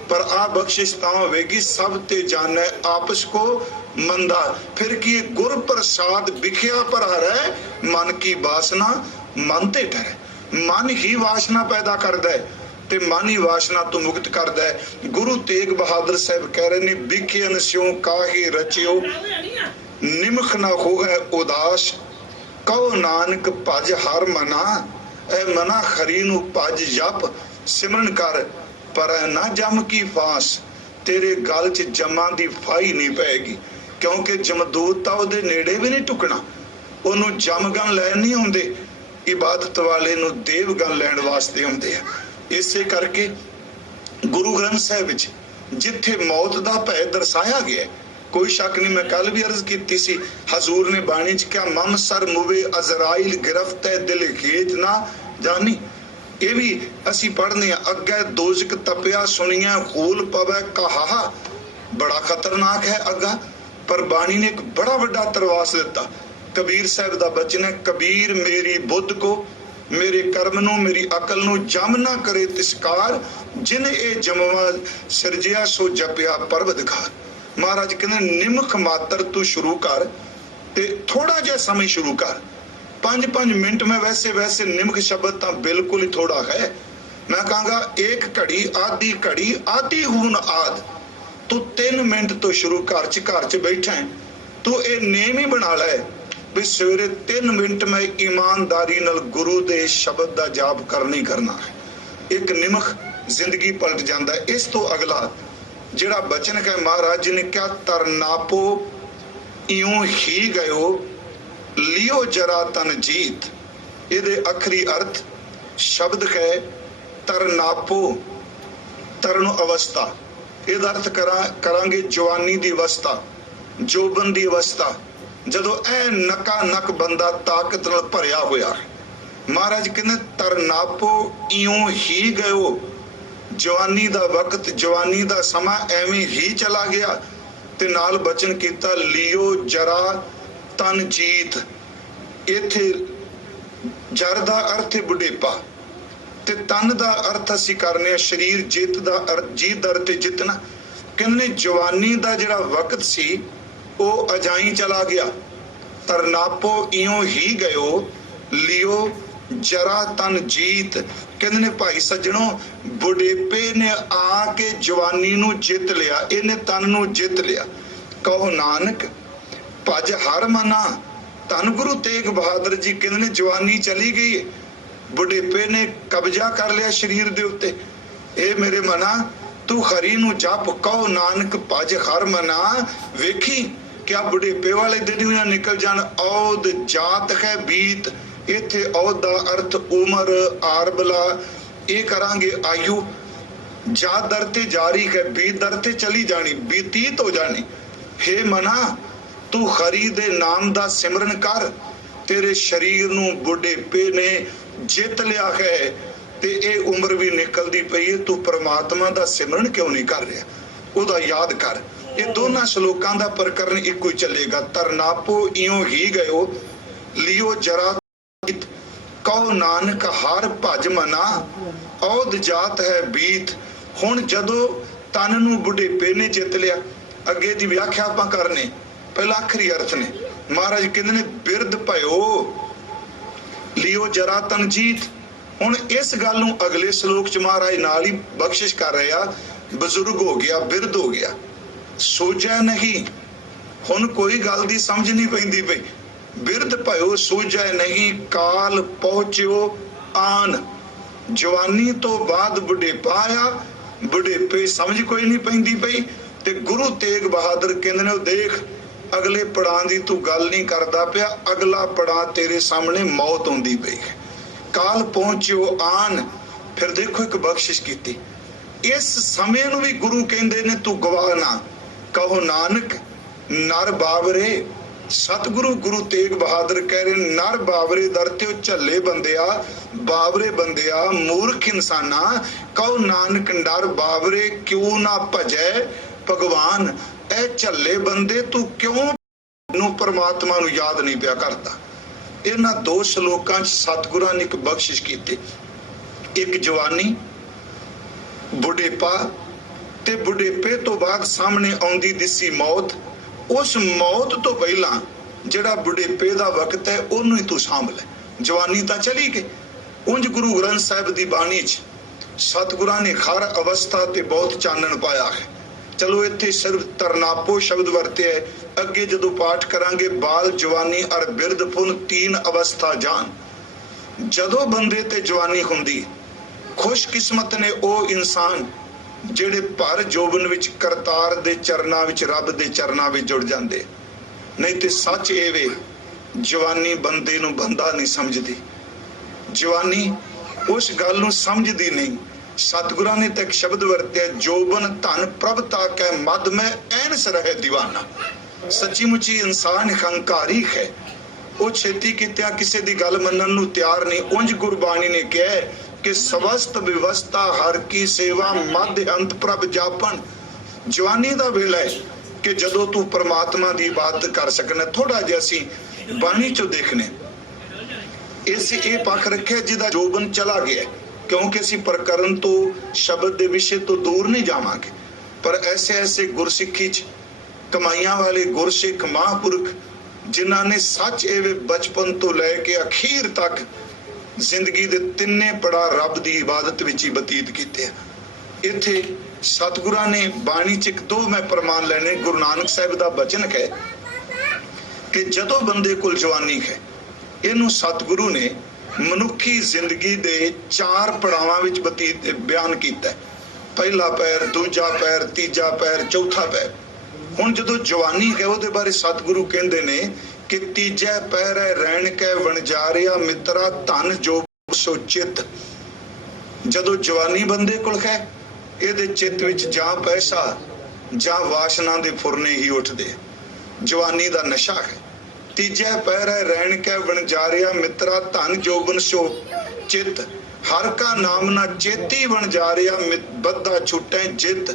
ਪਰ ਆ ਬਖਸ਼ਿਸ਼ ਤਾਂ ਹੋਵੇਗੀ ਸਭ ਤੇ ਜਾਣੈ ਆਪਸ ਕੋ ਮੰਦਾ। ਫਿਰ ਕੀ ਗੁਰ ਪ੍ਰਸਾਦ ਵਿਖਿਆ ਭਰਾ ਰਹਿ, ਮਨ ਕੀ ਵਾਸਨਾ ਮਨ ਤੇ ਠਹਿਰੇ। ਮਨ ਹੀ ਵਾਸ਼ਨਾ ਪੈਦਾ ਕਰਦਾ ਹੈ ਤੇ ਮਨ ਹੀ ਵਾਸ਼ਨਾ ਤੋਂ ਮੁਕਤ ਕਰਦਾ ਹੈ। ਗੁਰੂ ਤੇਗ ਬਹਾਦਰ ਸਾਹਿਬ ਕਹਿ ਰਹੇ ਨੇ, ਵਿਖਿਆਨ ਸਿਉ ਕਾਹੀ ਰਚਿਓ, ਨਿਮਖ ਨਾ ਹੋਵੇ ਉਦਾਸ, ਕਹੋ ਨਾਨਕ ਭਜ ਹਰ ਮਨਾ, ਐ ਮਨਾ ਖਰੀ ਨੂੰ ਭਜ ਜਪ ਸਿਮਰਨ ਕਰ, ਪਰ ਨਾ ਜਮ ਕੀ ਫਾਸ, ਤੇਰੇ ਗਲ 'ਚ ਜਮਾਂ ਦੀ ਫਾਈ ਨਹੀਂ ਪਏਗੀ। ਕਿਉਂਕਿ ਜਮਦੂਤ ਤਾਂ ਉਹਦੇ ਨੇੜੇ ਵੀ ਨਹੀਂ ਟੁਕਣਾ, ਉਹਨੂੰ ਜਮਗਨ ਲੈਣ ਨਹੀਂ ਆਉਂਦੇ, ਇਬਾਦਤ ਵਾਲੇ ਨੂੰ ਦੇਵਗਨ ਲੈਣ ਵਾਸਤੇ ਆਉਂਦੇ ਆ। ਇਸੇ ਕਰਕੇ ਗੁਰੂ ਗ੍ਰੰਥ ਸਾਹਿਬ ਵਿੱਚ ਜਿੱਥੇ ਮੌਤ ਦਾ ਭੈ ਦਰਸਾਇਆ ਗਿਆ, ਕੋਈ ਸ਼ੱਕ ਨਹੀਂ, ਮੈਂ ਕੱਲ ਵੀ ਅਰਜ਼ ਕੀਤੀ ਸੀ, ਹਜ਼ੂਰ ਨੇ ਬਾਣੀ 'ਚ ਕਿਹਾ ਮਮ ਸਰ ਮੁਵੇ ਅਜ਼ਰਾਈਲ ਗਿਰਫਤ ਹੈ ਦਿਲ ਖੇਤ ਨਾ ਜਾਨੀ। ਇਹ ਵੀ ਅਸੀਂ ਪੜ੍ਹਨੇ ਆ, ਅੱਗੇ ਦੋਜ਼ਖ ਤਪਿਆ ਸੁਣੀਆਂ ਖੂਲ ਪਵੈ ਕਹਾ, ਬੜਾ ਖਤਰਨਾਕ ਹੈ ਅੱਗਾ। ਪਰ ਬਾਣੀ ਨੇ ਇੱਕ ਬੜਾ ਵੱਡਾ ਤਰਵਾਸ ਦਿੱਤਾ। ਕਬੀਰ ਸਾਹਿਬ ਦਾ ਬਚਨ ਹੈ, ਕਬੀਰ ਮੇਰੀ ਬੁੱਧ ਕੋ, ਮੇਰੇ ਕਰਮ ਨੂੰ ਮੇਰੀ ਅਕਲ ਨੂੰ ਜਮ ਨਾ ਕਰੇ ਤਿਸਕਾਰ, ਜਿਨ ਇਹ ਜਮਵਾ ਸਿਰਜਿਆ ਸੋ ਜਪਿਆ ਪਰਵਦਗਾਰ। ਮਹਾਰਾਜ ਕਹਿੰਦੇ ਨਿਮਖ ਮਾਤਰ ਤੂੰ ਸ਼ੁਰੂ ਕਰ ਤੇ ਥੋੜਾ ਜਿਹਾ ਸਮੇਂ ਸ਼ੁਰੂ ਕਰ, 5-5 ਮਿੰਟ में वैसे निमक शब्द ਤਾਂ ਬਿਲਕੁਲ ਹੀ ਥੋੜਾ ਹੈ। ਮੈਂ ਕਹਾਂਗਾ ਇੱਕ ਘੜੀ ਆਦੀ ਹੂਨ ਆਦ, ਤੂੰ 3 ਮਿੰਟ ਤੋਂ ਸ਼ੁਰੂ ਘਰ 'ਚ ਬੈਠਾ ਹੈ, ਤੂੰ ਇਹ ਨੇਮ ਹੀ ਬਣਾ ਲੈ ਵੀ ਸਵੇਰੇ 3 ਮਿੰਟ ਮੈਂ ਈਮਾਨਦਾਰੀ ਨਾਲ ਗੁਰੂ ਦੇ ਸ਼ਬਦ ਦਾ ਜਾਪ ਕਰਨਾ ਹੀ ਕਰਨਾ ਹੈ। ਇੱਕ ਨਿਮਖ ਜ਼ਿੰਦਗੀ ਪਲਟ ਜਾਂਦਾ। ਇਸ ਤੋਂ ਅਗਲਾ ਜਿਹੜਾ ਬਚਨ ਹੈ ਮਹਾਰਾਜ ਜੀ ਨੇ ਕਿਹਾ ਤਰਨਾਪੋ ਇਉਂ ਹੀ ਗਇਓ ਲਿਓ ਜਰਾ ਤਨ ਜੀਤ। ਇਹਦੇ ਅਖਰੀ ਅਰਥ ਸ਼ਬਦ ਹੈ ਤਰਨਾਪੋ, ਤਰਨ ਅਵਸਥਾ। ਇਹਦਾ ਅਰਥ ਕਰਾਂਗੇ ਜਵਾਨੀ ਦੀ ਅਵਸਥਾ, ਜੋਬਨ ਦੀ ਅਵਸਥਾ, ਜਦੋਂ ਇਹ ਨਕਾ ਨਕ ਬੰਦਾ ਤਾਕਤ ਨਾਲ ਭਰਿਆ ਹੋਇਆ। ਮਹਾਰਾਜ ਕਹਿੰਦੇ ਤਰਨਾਪੋ ਇਉਂ ਹੀ ਗਇਓ, ਜਵਾਨੀ ਦਾ ਵਕਤ, ਜਵਾਨੀ ਦਾ ਸਮਾਂ ਐਵੇਂ ਹੀ ਚਲਾ ਗਿਆ। ਤੇ ਨਾਲ ਬਚਨ ਕੀਤਾ ਲਿਓ ਜਰਾ ਤਨ ਜੀਤ। ਇੱਥੇ ਜਰ ਦਾ ਅਰਥ ਹੈ ਬੁਢੇਪਾ ਤੇ ਤਨ ਦਾ ਅਰਥ ਅਸੀਂ ਕਰਨੇ ਆ ਸਰੀਰ, ਜਿੱਤ ਦਾ ਜੀਤ ਦਾ ਅਰਥ ਜਿੱਤਣਾ। ਕਹਿੰਦੇ ਜਵਾਨੀ ਦਾ ਜਿਹੜਾ ਵਕਤ ਸੀ ਉਹ ਅਜਾਈ ਚਲਾ ਗਿਆ। ਤਰਨਾਪੋ ਇਉਂ ਹੀ ਗਇਓ ਲਿਓ ਜਰਾ ਤਨ ਜੀਤ। ਕਹਿੰਦੇ ਨੇ ਭਾਈ ਸੱਜਣੋ, ਬੁਢੇਪੇ ਨੇ ਆ ਕੇ ਜਵਾਨੀ ਨੂੰ ਜਿੱਤ ਲਿਆ, ਇਹਨੇ ਤਨ ਨੂੰ ਜਿੱਤ ਲਿਆ। ਕਹੋ ਨਾਨਕ ਭਜ ਹਰ ਮਨਾ। ਧੰਨ ਗੁਰੂ ਤੇਗ ਬਹਾਦਰ ਜੀ ਕਹਿੰਦੇ ਨੇ ਜਵਾਨੀ ਚਲੀ ਗਈ, ਬੁਢੇਪੇ ਨੇ ਕਬਜ਼ਾ ਕਰ ਲਿਆ ਸਰੀਰ ਦੇ ਉੱਤੇ। ਇਹ ਮੇਰੇ ਮਨਾ ਤੂੰ ਹਰੀ ਨੂੰ ਜਪ, ਕਹੋ ਨਾਨਕ ਭਜ ਹਰ ਮਨਾ। ਵੇਖੀ ਕਿਆ ਬੁਢੇਪੇ ਵਾਲੇ ਦਿਨ ਵੀ ਨਾ ਨਿਕਲ ਜਾਣ। ਔਦ ਜਾਤ ਹੈ ਬੀਤ, ਇੱਥੇ ਔਦ ਦਾ ਅਰਥ ਉਮਰ, ਆਰਬਲਾ, ਇਹ ਕਰਾਂਗੇ ਆਯੂ। ਜਾਤ ਦਰ ਤੇ ਜਾਰੀ ਹੈ, ਬੀਤ ਦਰ ਤੇ ਚਲੀ ਜਾਣੀ, ਬੀਤੀਤ ਹੋ ਜਾਣੀ। ਹੇ ਮਨਾ ਤੂੰ ਹਰੀ ਦੇ ਨਾਮ ਦਾ ਸਿਮਰਨ ਕਰ, ਤੇਰੇ ਸਰੀਰ ਨੂੰ ਬੁਢੇਪੇ ਨੇ ਜਿੱਤ ਲਿਆ ਹੈ ਤੇ ਇਹ ਉਮਰ ਵੀ ਨਿਕਲਦੀ ਪਈ ਹੈ, ਤੂੰ ਪ੍ਰਮਾਤਮਾ ਦਾ ਸਿਮਰਨ ਕਿਉਂ ਨਹੀਂ ਕਰ ਰਿਹਾ, ਉਹਦਾ ਯਾਦ ਕਰ। ਇਹ ਦੋਨਾਂ ਸ਼ਲੋਕਾਂ ਦਾ ਪ੍ਰਕਰਨ ਇੱਕੋ ਹੀ ਚੱਲੇਗਾ। ਤਰਨਾਪੋ ਇਉਂ ਹੀ ਗਇਓ ਲਿਓ ਜਰਾ ਕਹੋ ਨਾਨਕ ਹਰ ਭਜ ਮਨਾ, ਔਦ ਜਾਤ ਹੈ ਬੀਤ। ਹੁਣ ਜਦੋਂ ਤਨ ਨੂੰ ਬੁਢੇਪੇ ਨੇ ਜਿੱਤ ਲਿਆ, ਅੱਗੇ ਦੀ ਵਿਆਖਿਆ ਆਪਾਂ ਕਰਨੇ, ਪਹਿਲਾ ਆਖਰੀ ਅਰਥ ਨੇ। ਮਹਾਰਾਜ ਕਹਿੰਦੇ ਨੇ ਬਿਰਧ ਭਇਓ ਲਿਓ ਜਰਾ ਤਨ ਜੀਤ। ਹੁਣ ਇਸ ਗੱਲ ਨੂੰ ਅਗਲੇ ਸ਼ਲੋਕ ਚ ਮਹਾਰਾਜ ਨਾਲ ਹੀ ਬਖਸ਼ਿਸ਼ ਕਰ ਰਹੇ ਆ, ਬਜ਼ੁਰਗ ਹੋ ਗਿਆ, ਬਿਰਧ ਹੋ ਗਿਆ, ਸੋਝਿਆ ਨਹੀਂ, ਹੁਣ ਕੋਈ ਗੱਲ ਦੀ ਸਮਝ ਨਹੀਂ ਪੈਂਦੀ ਪਈ। ਬਿਰਧ ਭਇਓ ਸੋਝਿਆ ਨਹੀਂ, ਕਾਲ ਪਹੁੰਚਿਓ ਆਨ। ਜਵਾਨੀ ਤੋਂ ਬਾਅਦ ਬੁਢੇਪਾ ਆਇਆ, ਬੁਢੇਪੇ ਸਮਝ ਕੋਈ ਨਹੀਂ ਪੈਂਦੀ ਪਈ। ਤੇ ਗੁਰੂ ਤੇਗ ਬਹਾਦਰ ਕਹਿੰਦੇ ਨੇ ਉਹ ਦੇਖ ਅਗਲੇ ਪੜਾਂ ਦੀ ਤੂੰ ਗੱਲ ਨਹੀਂ ਕਰਦਾ ਪਿਆ, ਅਗਲਾ ਪੜਾਂ ਤੇਰੇ ਸਾਹਮਣੇ ਮੌਤ ਆਉਂਦੀ ਪਈ ਹੈ। ਕਾਲ ਪਹੁੰਚਿਓ ਆਨ। ਫਿਰ ਦੇਖੋ ਇੱਕ ਬਖਸ਼ਿਸ਼ ਕੀਤੀ, ਇਸ ਸਮੇਂ ਨੂੰ ਵੀ ਗੁਰੂ ਕਹਿੰਦੇ ਨੇ ਤੂੰ ਗਵਾ ਨਾ। ਕਹੋ ਨਾਨਕ ਨਰ ਬਾਵਰੇ। ਸਤਿਗੁਰੂ ਗੁਰੂ ਤੇਗ ਬਹਾਦਰ ਕਹਿ ਰਹੇ ਨਰ ਬਾਵਰੇ ਦਰ ਤੇ ਉਹ ਝੱਲੇ ਬੰਦਿਆ, ਬਾਵਰੇ ਬੰਦਿਆ, ਮੂਰਖ ਇਨਸਾਨਾ। ਕਹੋ ਨਾਨਕ ਨਰ ਬਾਵਰੇ ਕਿਉਂ ਨਾ ਭਜੈ ਭਗਵਾਨ। ਇਹ ਝੱਲੇ ਬੰਦੇ ਤੂੰ ਕਿਉਂ ਨੂੰ ਪਰਮਾਤਮਾ ਨੂੰ ਯਾਦ ਨਹੀਂ ਪਿਆ ਕਰਦਾ। ਇਹਨਾਂ ਦੋ ਸ਼ਲੋਕਾਂ ਚ ਸਤਿਗੁਰਾਂ ਨੇ ਇੱਕ ਬਖਸ਼ਿਸ਼ ਕੀਤੀ, ਇੱਕ ਜਵਾਨੀ, ਬੁਢੇਪਾ ਤੇ ਬੁਢੇਪੇ ਤੋਂ ਬਾਅਦ ਸਾਹਮਣੇ ਆਉਂਦੀ ਦਿਸੀ ਮੌਤ। ਉਸ ਮੌਤ ਤੋਂ ਪਹਿਲਾਂ ਜਿਹੜਾ ਬੁਢੇਪੇ ਦਾ ਵਕਤ ਹੈ ਉਹਨੂੰ ਹੀ ਤੂੰ ਸਾਂਭ ਲੈ। ਜਵਾਨੀ ਤਾਂ ਚਲੀ ਗਈ। ਉਂਝ ਗੁਰੂ ਗ੍ਰੰਥ ਸਾਹਿਬ ਦੀ ਬਾਣੀ ਚ ਸਤਿਗੁਰਾਂ ਨੇ ਹਰ ਅਵਸਥਾ ਤੇ ਬਹੁਤ ਚਾਨਣ ਪਾਇਆ ਹੈ। ਚਲੋ ਇੱਥੇ ਸਿਰਫ ਤਰਨਾਪੋ ਸ਼ਬਦ ਵਰਤਿਆ ਹੈ, ਅੱਗੇ ਜਦੋਂ ਪਾਠ ਕਰਾਂਗੇ ਬਾਲ ਜਵਾਨੀ ਅਰ ਬਿਰਧ ਪੁਨ 3 ਅਵਸਥਾ ਜਾਨ। ਜਦੋਂ ਬੰਦੇ ਤੇ ਜਵਾਨੀ ਹੁੰਦੀ, ਖੁਸ਼ਕਿਸਮਤ ਨੇ ਉਹ ਇਨਸਾਨ ਜਿਹੜੇ ਭਰ ਜੋਬਨ ਵਿੱਚ ਕਰਤਾਰ ਦੇ ਚਰਨਾਂ ਵਿੱਚ, ਰੱਬ ਦੇ ਚਰਨਾਂ ਵਿੱਚ ਜੁੜ ਜਾਂਦੇ। ਨਹੀਂ ਤੇ ਸੱਚ ਇਹ ਵੇ, ਜਵਾਨੀ ਬੰਦੇ ਨੂੰ ਬੰਦਾ ਨਹੀਂ ਸਮਝਦੀ। ਜਵਾਨੀ ਉਸ ਗੱਲ ਨੂੰ ਸਮਝਦੀ ਨਹੀਂ। ਸਤਿਗੁਰਾਂ ਨੇ ਤਾਂ ਇੱਕ ਸ਼ਬਦ ਵਰਤਿਆ, ਜੋਬਨ ਧਨ ਪ੍ਰਭ ਤਾਕੈ ਮਦ ਮੈਂ ਐਨਸ ਰਹੇ ਦੀਵਾਨਾ। ਸੱਚੀ ਮੁੱਚੀ ਇਨਸਾਨ ਹੰਕਾਰੀ ਹੈ, ਉਹ ਛੇਤੀ ਕਿਤਿਆਂ ਕਿਸੇ ਦੀ ਗੱਲ ਮੰਨਣ ਨੂੰ ਤਿਆਰ ਨਹੀਂ। ਉਂਝ ਗੁਰਬਾਣੀ ਨੇ ਕਿਹਾ ਕਿ ਸਵਸਤ ਵਿਵਸਥਾ ਹਰ ਕੀ ਸੇਵਾ ਮਧ ਅੰਤ ਪ੍ਰਭ ਜਾਪਨ। ਜਵਾਨੀ ਦਾ ਵੇਲਾ ਹੈ ਕਿ ਜਦੋਂ ਤੂੰ ਪ੍ਰਮਾਤਮਾ ਦੀ ਇਬਾਦਤ ਕਰ ਸਕਣਾ। ਥੋੜਾ ਜਿਹਾ ਅਸੀਂ ਬਾਣੀ ਚੋਂ ਦੇਖਨੇ ਇਹ ਪੱਖ ਰੱਖਿਆ ਜਿਹਦਾ ਜੋਬਨ ਚਲਾ ਗਿਆ, ਕਿਉਂਕਿ ਅਸੀਂ ਪ੍ਰਕਰਨ ਤੋਂ, ਸ਼ਬਦ ਦੇ ਵਿਸ਼ੇ ਤੋਂ ਦੂਰ ਨਹੀਂ ਜਾਵਾਂਗੇ। ਪਰ ਐਸੇ ਗੁਰਸਿੱਖੀ ਚ ਕਮਾਈਆਂ ਵਾਲੇ ਗੁਰਸਿੱਖ ਮਹਾਂਪੁਰਖ ਜਿਨ੍ਹਾਂ ਨੇ ਸੱਚ ਇਹ ਬਚਪਨ ਤੋਂ ਲੈ ਕੇ ਅਖੀਰ ਤੱਕ ਜ਼ਿੰਦਗੀ ਦੇ ਤਿੰਨੇ ਪੜਾ ਰੱਬ ਦੀ ਇਬਾਦਤ ਵਿੱਚ ਹੀ ਬਤੀਤ ਕੀਤੇ ਆ। ਇੱਥੇ ਸਤਿਗੁਰਾਂ ਨੇ ਬਾਣੀ ਚ ਇੱਕ ਦੋ ਮੈਂ ਪ੍ਰਮਾਣ ਲੈਣੇ। ਗੁਰੂ ਨਾਨਕ ਸਾਹਿਬ ਦਾ ਬਚਨ ਹੈ ਕਿ ਜਦੋਂ ਬੰਦੇ ਕੋਲ ਜਵਾਨੀ ਹੈ, ਇਹਨੂੰ ਸਤਿਗੁਰੂ ਨੇ ਮਨੁੱਖੀ ਜ਼ਿੰਦਗੀ ਦੇ 4 ਪੜਾਵਾਂ ਵਿੱਚ ਬਤੀਤ ਬਿਆਨ ਕੀਤਾ। ਪਹਿਲਾ ਪੈਰ, ਦੂਜਾ ਪੈਰ, ਤੀਜਾ ਪੈਰ, ਚੌਥਾ ਪੈਰ। ਹੁਣ ਜਦੋਂ ਜਵਾਨੀ ਹੈ ਉਹਦੇ ਬਾਰੇ ਸਤਿਗੁਰੂ ਕਹਿੰਦੇ ਨੇ ਕਿ ਤੀਜਾ ਪੈਰ ਹੈ ਰਹਿਣ ਕੈ ਵਣਜਾਰਿਆ ਮਿੱਤਰਾ ਧਨ ਜੋ ਸੋ ਚਿੱਤ। ਜਦੋਂ ਜਵਾਨੀ ਬੰਦੇ ਕੋਲ ਹੈ, ਇਹਦੇ ਚਿੱਤ ਵਿੱਚ ਜਾਂ ਪੈਸਾ ਜਾਂ ਵਾਸ਼ਨਾ ਦੇ ਫੁਰਨੇ ਹੀ ਉੱਠਦੇ। ਜਵਾਨੀ ਦਾ ਨਸ਼ਾ ਹੈ। ਤੀਜਾ ਪੈਰ ਹੈ ਰਹਿਣ ਕੈ ਵਣਜਾਰਿਆ ਮਿੱਤਰਾ ਧਨ ਜੋਬਨ ਸੋ ਚਿੱਤ। ਹਰ ਕਾ ਨਾਮ ਨਾ ਚੇਤੀ ਵਣਜਾਰਿਆ ਬੱਧਾ ਛੁਟੈ ਜਿੱਤ।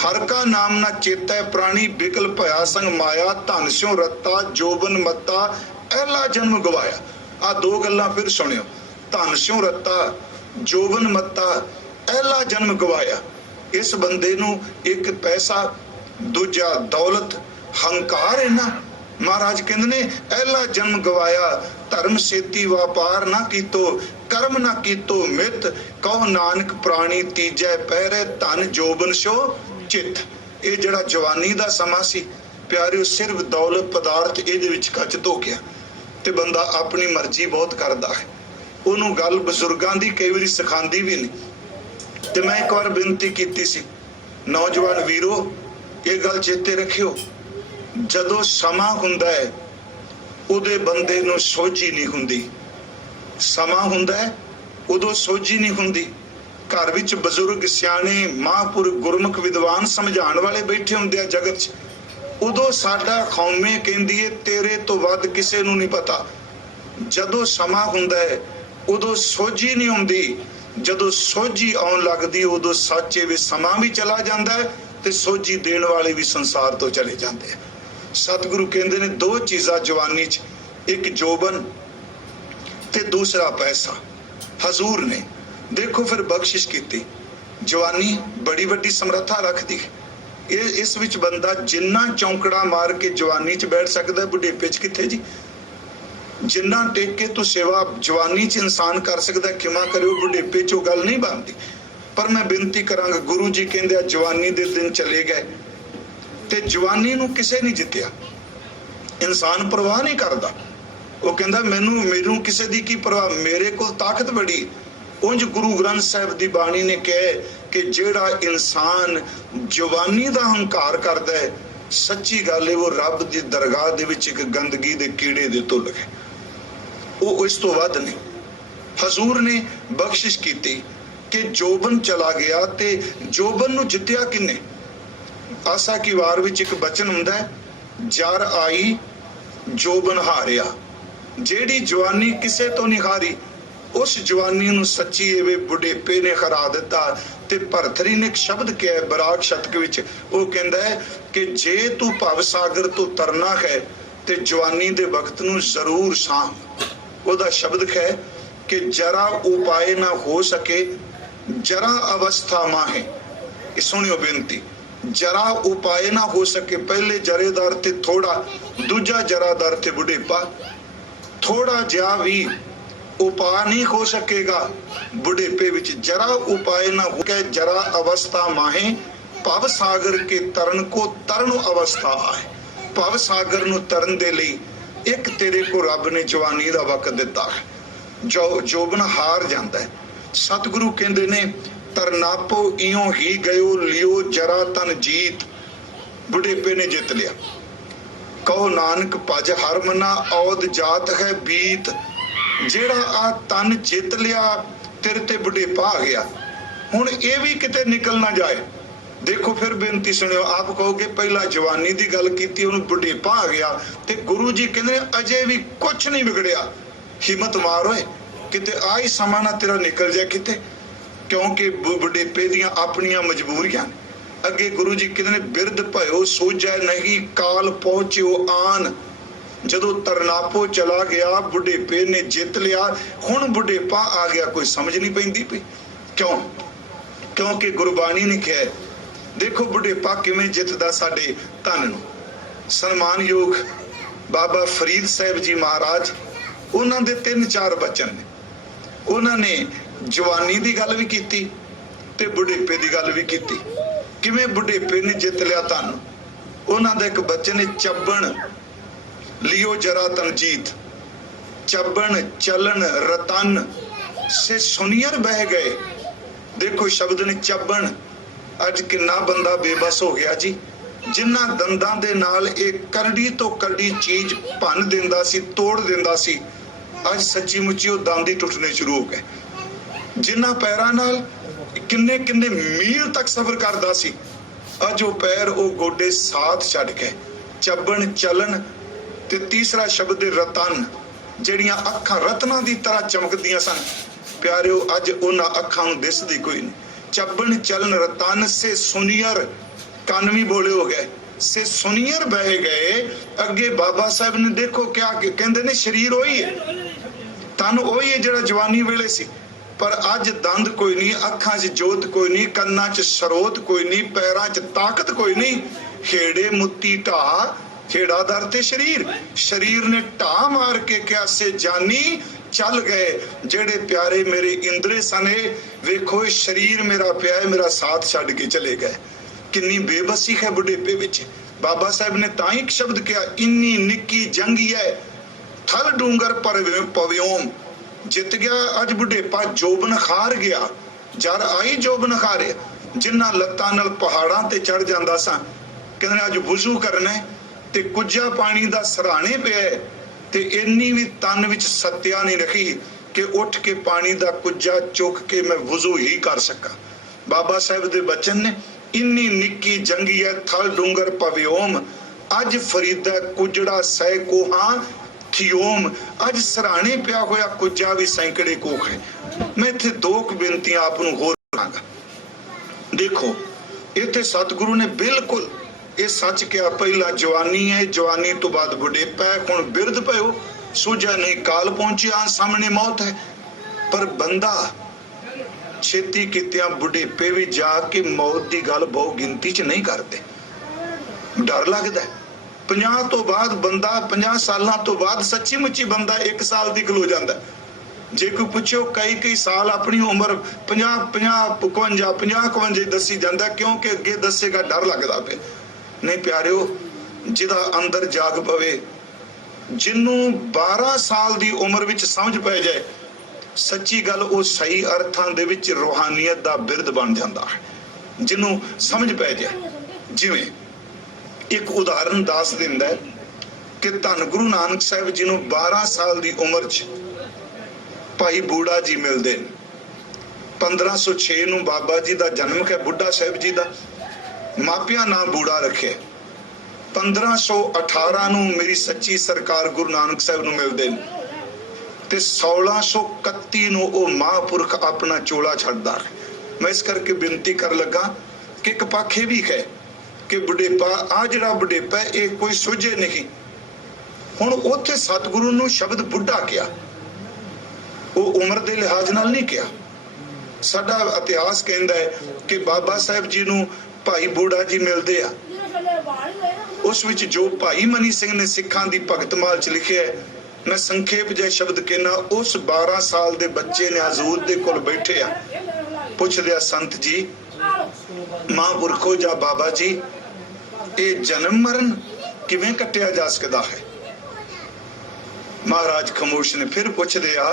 ਹਰ ਕਾ ਨਾਮ ਨਾ ਚੇਤੈ ਪ੍ਰਾਣੀ ਬਿਕਲ ਭਇਆ ਸੰਗ ਮਾਇਆ। ਧਨ ਸਿਉ ਰੱਤਾ ਜੋਬਨ ਮੱਤਾ ਅਹਿਲਾ ਜਨਮ ਗਵਾਇਆ। ਆ 2 ਗੱਲਾਂ ਫਿਰ ਸੁਣਿਓ। ਧਨ ਸਿਉ ਰੱਤਾ ਜੋਬਨ ਮੱਤਾ ਅਹਿਲਾ ਜਨਮ ਗਵਾਇਆ। ਇਸ ਬੰਦੇ ਨੂੰ ਇੱਕ ਪੈਸਾ, ਦੂਜਾ ਦੌਲਤ, ਹੰਕਾਰ ਹੈ ਨਾ। ਮਹਾਰਾਜ ਕਹਿੰਦੇ ਨੇ ਅਹਿਲਾ ਜਨਮ ਗਵਾਇਆ। ਧਰਮ ਸੇਤੀ ਵਪਾਰ ਨਾ ਕੀਤੋ ਕਰਮ ਨਾ ਕੀਤੋ ਮਿੱਤ। ਕਹੋ ਨਾਨਕ ਪ੍ਰਾਣੀ ਤੀਜੈ ਪਹਿਰੇ ਧਨ ਜੋਬਨ ਸੋ ਚਿੱਤ। ਇਹ ਜਿਹੜਾ ਜਵਾਨੀ ਦਾ ਸਮਾਂ ਸੀ ਪਿਆਰਿਓ, ਸਿਰਫ ਦੌਲਤ ਪਦਾਰਥ ਇਹਦੇ ਵਿੱਚ ਕੱਚ ਧੋ ਗਿਆ ਤੇ ਬੰਦਾ ਆਪਣੀ ਮਰਜ਼ੀ ਬਹੁਤ ਕਰਦਾ ਹੈ। ਉਹਨੂੰ ਗੱਲ ਬਜ਼ੁਰਗਾਂ ਦੀ ਕਈ ਵਾਰੀ ਸਿਖਾਉਂਦੀ ਵੀ ਨਹੀਂ। ਤੇ ਮੈਂ ਇੱਕ ਵਾਰ ਬੇਨਤੀ ਕੀਤੀ ਸੀ, ਨੌਜਵਾਨ ਵੀਰੋ ਇਹ ਗੱਲ ਚੇਤੇ ਰੱਖਿਓ, ਜਦੋਂ ਸਮਾਂ ਹੁੰਦਾ ਹੈ ਉਹਦੇ ਬੰਦੇ ਨੂੰ ਸੋਝੀ ਨਹੀਂ ਹੁੰਦੀ। ਸਮਾਂ ਹੁੰਦਾ ਹੈ ਉਦੋਂ ਸੋਝੀ ਨਹੀਂ ਹੁੰਦੀ। ਘਰ ਵਿੱਚ ਬਜ਼ੁਰਗ ਸਿਆਣੇ ਮਹਾਂਪੁਰਖ ਗੁਰਮੁਖ ਵਿਦਵਾਨ ਸਮਝਾਉਣ ਵਾਲੇ ਬੈਠੇ ਹੁੰਦੇ ਆ ਜਗਤ 'ਚ, ਉਦੋਂ ਸਾਡਾ ਕੌਮੇ ਕਹਿੰਦੀ ਏ ਤੇਰੇ ਤੋਂ ਵੱਧ ਕਿਸੇ ਨੂੰ ਨਹੀਂ ਪਤਾ। ਜਦੋਂ ਸਮਾਂ ਹੁੰਦਾ ਹੈ ਉਦੋਂ ਸੋਝੀ ਨਹੀਂ ਹੁੰਦੀ। ਜਦੋਂ ਸੋਝੀ ਆਉਣ ਲੱਗਦੀ ਉਦੋਂ ਸੱਚੇ ਵਿੱਚ ਸਮਾਂ ਵੀ ਚਲਾ ਜਾਂਦਾ ਹੈ ਤੇ ਸੋਝੀ ਦੇਣ ਵਾਲੇ ਵੀ ਸੰਸਾਰ ਤੋਂ ਚਲੇ ਜਾਂਦੇ ਆ। ਸਤਿਗੁਰੂ ਕਹਿੰਦੇ ਨੇ 2 ਚੀਜ਼ਾਂ ਜਵਾਨੀ 'ਚ, ਇੱਕ ਜੋਬਨ ਤੇ ਦੂਸਰਾ ਪੈਸਾ। ਹਜ਼ੂਰ ਨੇ ਦੇਖੋ ਫਿਰ ਬਖਸ਼ਿਸ਼ ਕੀਤੀ। ਜਵਾਨੀ ਬੜੀ ਵੱਡੀ ਸਮਰੱਥਾ ਰੱਖਦੀ ਹੈ। ਇਸ ਵਿੱਚ ਬੰਦਾ ਜਿੰਨਾ ਚੌਂਕੜਾ ਮਾਰ ਕੇ ਜਵਾਨੀ 'ਚ ਬੈਠ ਸਕਦਾ, ਬੁਢੇਪੇ 'ਚ ਕਿੱਥੇ ਜੀ। ਜਿੰਨਾ ਟੇਕ ਕੇ ਤੂੰ ਸੇਵਾ ਜਵਾਨੀ 'ਚ ਇਨਸਾਨ ਕਰ ਸਕਦਾ, ਖਿਮਾ ਕਰਿਓ ਬੁਢੇਪੇ 'ਚ ਉਹ ਗੱਲ ਨਹੀਂ ਬਣਦੀ। ਪਰ ਮੈਂ ਬੇਨਤੀ ਕਰਾਂਗਾ, ਗੁਰੂ ਜੀ ਕਹਿੰਦੇ ਆ ਜਵਾਨੀ ਦੇ ਦਿਨ ਚਲੇ ਗਏ ਤੇ ਜਵਾਨੀ ਨੂੰ ਕਿਸੇ ਨਹੀਂ ਜਿੱਤਿਆ। ਇਨਸਾਨ ਪਰਵਾਹ ਨਹੀਂ ਕਰਦਾ। ਉਹ ਕਹਿੰਦਾ ਮੈਨੂੰ ਕਿਸੇ ਦੀ ਕੀ ਪਰਵਾਹ, ਮੇਰੇ ਕੋਲ ਤਾਕਤ ਬੜੀ। ਉਂਝ ਗੁਰੂ ਗ੍ਰੰਥ ਸਾਹਿਬ ਦੀ ਬਾਣੀ ਨੇ ਕਿਹਾ ਕਿ ਜਿਹੜਾ ਇਨਸਾਨ ਜਵਾਨੀ ਦਾ ਹੰਕਾਰ ਕਰਦਾ ਹੈ, ਸੱਚੀ ਗੱਲ ਹੈ ਉਹ ਰੱਬ ਦੀ ਦਰਗਾਹ ਦੇ ਵਿੱਚ ਇੱਕ ਗੰਦਗੀ ਦੇ ਕੀੜੇ ਦੇ ਤੁੱਲ ਹੈ। ਉਹ ਇਸ ਤੋਂ ਵੱਧ ਨਹੀਂ। ਹਜ਼ੂਰ ਨੇ ਬਖਸ਼ਿਸ਼ ਕੀਤੀ ਕਿ ਜੋਬਨ ਚਲਾ ਗਿਆ ਤੇ ਜੋਬਨ ਨੂੰ ਜਿੱਤਿਆ ਕਿੰਨੇ। ਆਸਾ ਕੀ ਵਾਰ ਵਿੱਚ ਇੱਕ ਬਚਨ ਹੁੰਦਾ ਹੈ, ਜਰ ਆਈ ਜੋਬਨ ਹਾਰਿਆ। ਜਿਹੜੀ ਜਵਾਨੀ ਕਿਸੇ ਤੋਂ ਨਹੀਂ ਹਾਰੀ, ਉਸ ਜਵਾਨੀ ਨੂੰ ਸੱਚੀ ਐਵੇਂ ਬੁਢੇਪੇ ਨੇ ਹਰਾ ਦਿੱਤਾ। ਤੇ ਭਰਤਰੀ ਨੇ ਇੱਕ ਸ਼ਬਦ ਕਿਹਾ ਬਰਾਕ ਸ਼ਤਕ ਵਿੱਚ, ਉਹ ਕਹਿੰਦਾ ਹੈ ਕਿ ਜੇ ਤੂੰ ਭਵ ਸਾਗਰ ਤੋਂ ਤਰਨਾ ਹੈ ਤੇ ਜਵਾਨੀ ਦੇ ਵਕਤ ਨੂੰ ਜ਼ਰੂਰ ਸਾਂਭ। ਉਹਦਾ ਸ਼ਬਦ ਹੈ ਕਿ ਜਰਾ ਉਪਾਏ ਨਾ ਹੋ ਸਕੇ ਜਰਾ ਅਵਸਥਾ ਮਾਹੇ। ਇਹ ਸੁਣਿਓ ਬੇਨਤੀ, ਜਰਾ ਉਪਾਏ ਨਾ ਹੋ ਸਕੇ, ਪਹਿਲੇ ਜਰੇਦਾਰ ਤੇ ਥੋੜਾ, ਦੂਜਾ ਜਰਾਦਾਰ ਤੇ ਬੁਢੇਪਾ। ਥੋੜਾ ਜਿਹਾ ਵੀ ਉਪਾਅ ਨਹੀਂ ਹੋ ਸਕੇਗਾ ਬੁਢੇਪੇ ਵਿੱਚ। ਜਰਾ ਉਪਾਏ ਨਾ ਹੋ ਕੇ ਜਰਾ ਅਵਸਥਾ ਮਾਹੇ ਭਵ ਸਾਗਰ ਕੇ ਤਰਨ ਕੋ ਤਰਨ ਅਵਸਥਾ ਆਏ। ਭਵ ਸਾਗਰ ਨੂੰ ਤਰਨ ਦੇ ਲਈ ਇੱਕ ਤੇਰੇ ਕੋ ਰੱਬ ਨੇ ਜਵਾਨੀ ਦਾ ਵਕਤ ਦਿੱਤਾ ਹੈ। जोबन हार जाता है। सतगुरु कहते ने तरनापो इयों ही गयो लियो जरा तन जीत। बुढ़ेपे ने जित लिया। कहो नानक भज हर मना औद जात है बीत। जेड़ा आ तन जित लिया तेरे ते बुढ़ेपा आ गया, हुण ये भी किते निकल ना जाए। देखो फिर बेनती सुनियो, आप कहोगे पहला जवानी की गल की, हुण बुढ़ेपा आ गया, ते गुरु जी कहते अजे भी कुछ नहीं बिगड़िया, हिम्मत मार होए किते आ ही समा ना तेरा निकल जाए किते, क्योंकि बुढ़ेपे दियां अपनियां मजबूरियां। अगे गुरु जी कहते बिरध भयो सोझै नहीं काल पहुंचो आन। जदों तरनापो चला गया, बुढ़ेपे ने जित लिया, हुण बुढ़ेपा आ गया, कोई समझ नहीं पैंदी पई। क्यों? क्योंकि गुरबाणी ने कहा, देखो बुढ़ेपा किवें जितदा साडे धन नूं। सन्मानयोग बाबा फरीद साहब जी महाराज, उन्हां दे 3-4 बचन ने। उन्होंने जवानी की गल भी की ते बुढ़ेपे की गल भी की। किवें बुढ़ेपे ने जित लिया धन। उन्हां दा एक बचन है, चबण लियो जरा तन जीत। चबण चलन रतन से सुनियर बह गए। देखो शब्द ने चबण। अज किन्ना बंदा बेबस हो गया जी, जिन्हां दंदां दे नाल एक करड़ी तो करड़ी चीज भन दिंदा सी, तोड़ दिंदा सी, अज सच्ची मुच्ची वो दंद ही टुटने शुरू हो गए। जिन्हां पैरां नाल किन्ने किन्ने मील तक सफर करदा सी, अज वो पैर वो गोडे साथ छड्ड के। चबण चलन ते तीसरा शब्द रतन, ਜਿਹੜੀਆਂ ਅੱਖਾਂ रत्ना की तरह चमकदियां सन। प्यारिओ अज उन्हां अखां नूं दिसदी कोई नहीं। चबण चलन रतन से सुनियर, कान भी बोले हो गए, से सुनियर बह गए। अगे बाबा साहब ने देखो क्या कहते ने, शरीर वही है, तन वही है जिहड़ा जवानी वेले सी, पर अज दंद कोई नहीं, अखां 'च जोत कोई नहीं, कन्नां 'च सरोत कोई नहीं, पैरां 'च ताकत कोई नहीं। खेड़े मुत्ती ढा खेड़ा दर ते शरीर। शरीर ने ढा मार के क्या से जानी चल गए। जेड़े प्यारे मेरे इंद्रे सने, वेखो शरीर मेरा प्या मेरा साथ छड्ड के चले गए। किन्नी बेबसी है बुढ़ेपे विच। बाबा साहब ने तां एक शब्द कहा, इन्नी निक्की जंगी है थल डूंगर पर पव्योम। जित गया अज बुढ़ेपा, जोबन खार गया, जर आई जोबन खारे। जिन्हां लत्तां नाल पहाड़ां ते चढ़ जांदा सा, कहंदे अज वुजू करना है ते कुझा पानी दा सराणे पिया ते इन्नी भी तन विच सत्या नहीं रखी कि उठ के पानी दा कुझा चुक के मैं वुजू ही कर सका। बाबा साहब दे बचन ने, इन्नी निक्की जंगी है थल डूंगर पव्योम। अज फरीदा कुजड़ा सै कोहा थियोम। अज सराणे पिया होया कुझा भी सैकड़े कोख है। मैं इत्थे 2 बेनतियां आप नूं होर करांगा। देखो इत्थे सतगुरु ने बिल्कुल ये सच क्या, पहला जवानी है, जवानी तो बाद बुढ़ेपा है, हुण बिरध पयो सूझा नहीं काल पहुंचिया, सामने मौत है। पर बंदा छेती कित्या बुढ़ेपे भी जाके मौत की गल बहु गिनती च नहीं करते। डर लगता है। 50 तो बाद बंदा, 50 सालों तो बाद सच्ची मुच्ची बंदा 1 साल दी खलो जाता। जे कोई पुछो कई साल अपनी उम्र 50 55 दसी जाता, क्योंकि अगे दसेगा डर लगता पे। नहीं प्यारिओ, जिदा अंदर जाग पवे, जिन्नू 12 साल दी उम्र विच समझ पै जाए, सच्ची गल वो सही अर्थां दे विच रूहानियत दा बिरध बन जाता है, जिन्नू समझ पै जाए। जिवें एक उदाहरण दस दिंदा है कि धन गुरु नानक साहब जी नूं 12 साल दी उम्र च भाई बूढ़ा जी मिलदे। 1506 नूं बाबा जी दा जन्म है, बुढ़ा साहब जी दा मापिया नाम बूढ़ा रखे। 1518 नूं मेरी सच्ची सरकार गुरु नानक साहब नूं मिलदे ते 1631 नूं ओ महापुरख अपना चोला छड्डदा है। मैं इस करके बेनती कर लगा कि एक पक्ष भी है कि बुढ़ेपा आ जिहड़ा बुढ़ेपा ये कोई सुझे नहीं। हुण उत्थे सतगुरु नूं शब्द बुढ़ा किया, वो उम्र के लिहाज नाल नहीं किया। साडा इतिहास कहता है कि बाबा साहब जी नूं भाई बूढ़ा जी मिलते आ। उस विच जो भाई मनी सिंह ने सिखां दी भगतमाल च लिखे है, मैं संखेप जै शब्द कहना, उस 12 साल दे बच्चे ने हजूर दे कोल बैठे आ, पुछदे आ संत जी महापुरखो जा बाबा जी ये जन्म मरण किवें कटिया जा सकदा है। महाराज खामोश ने फिर पुछदे आ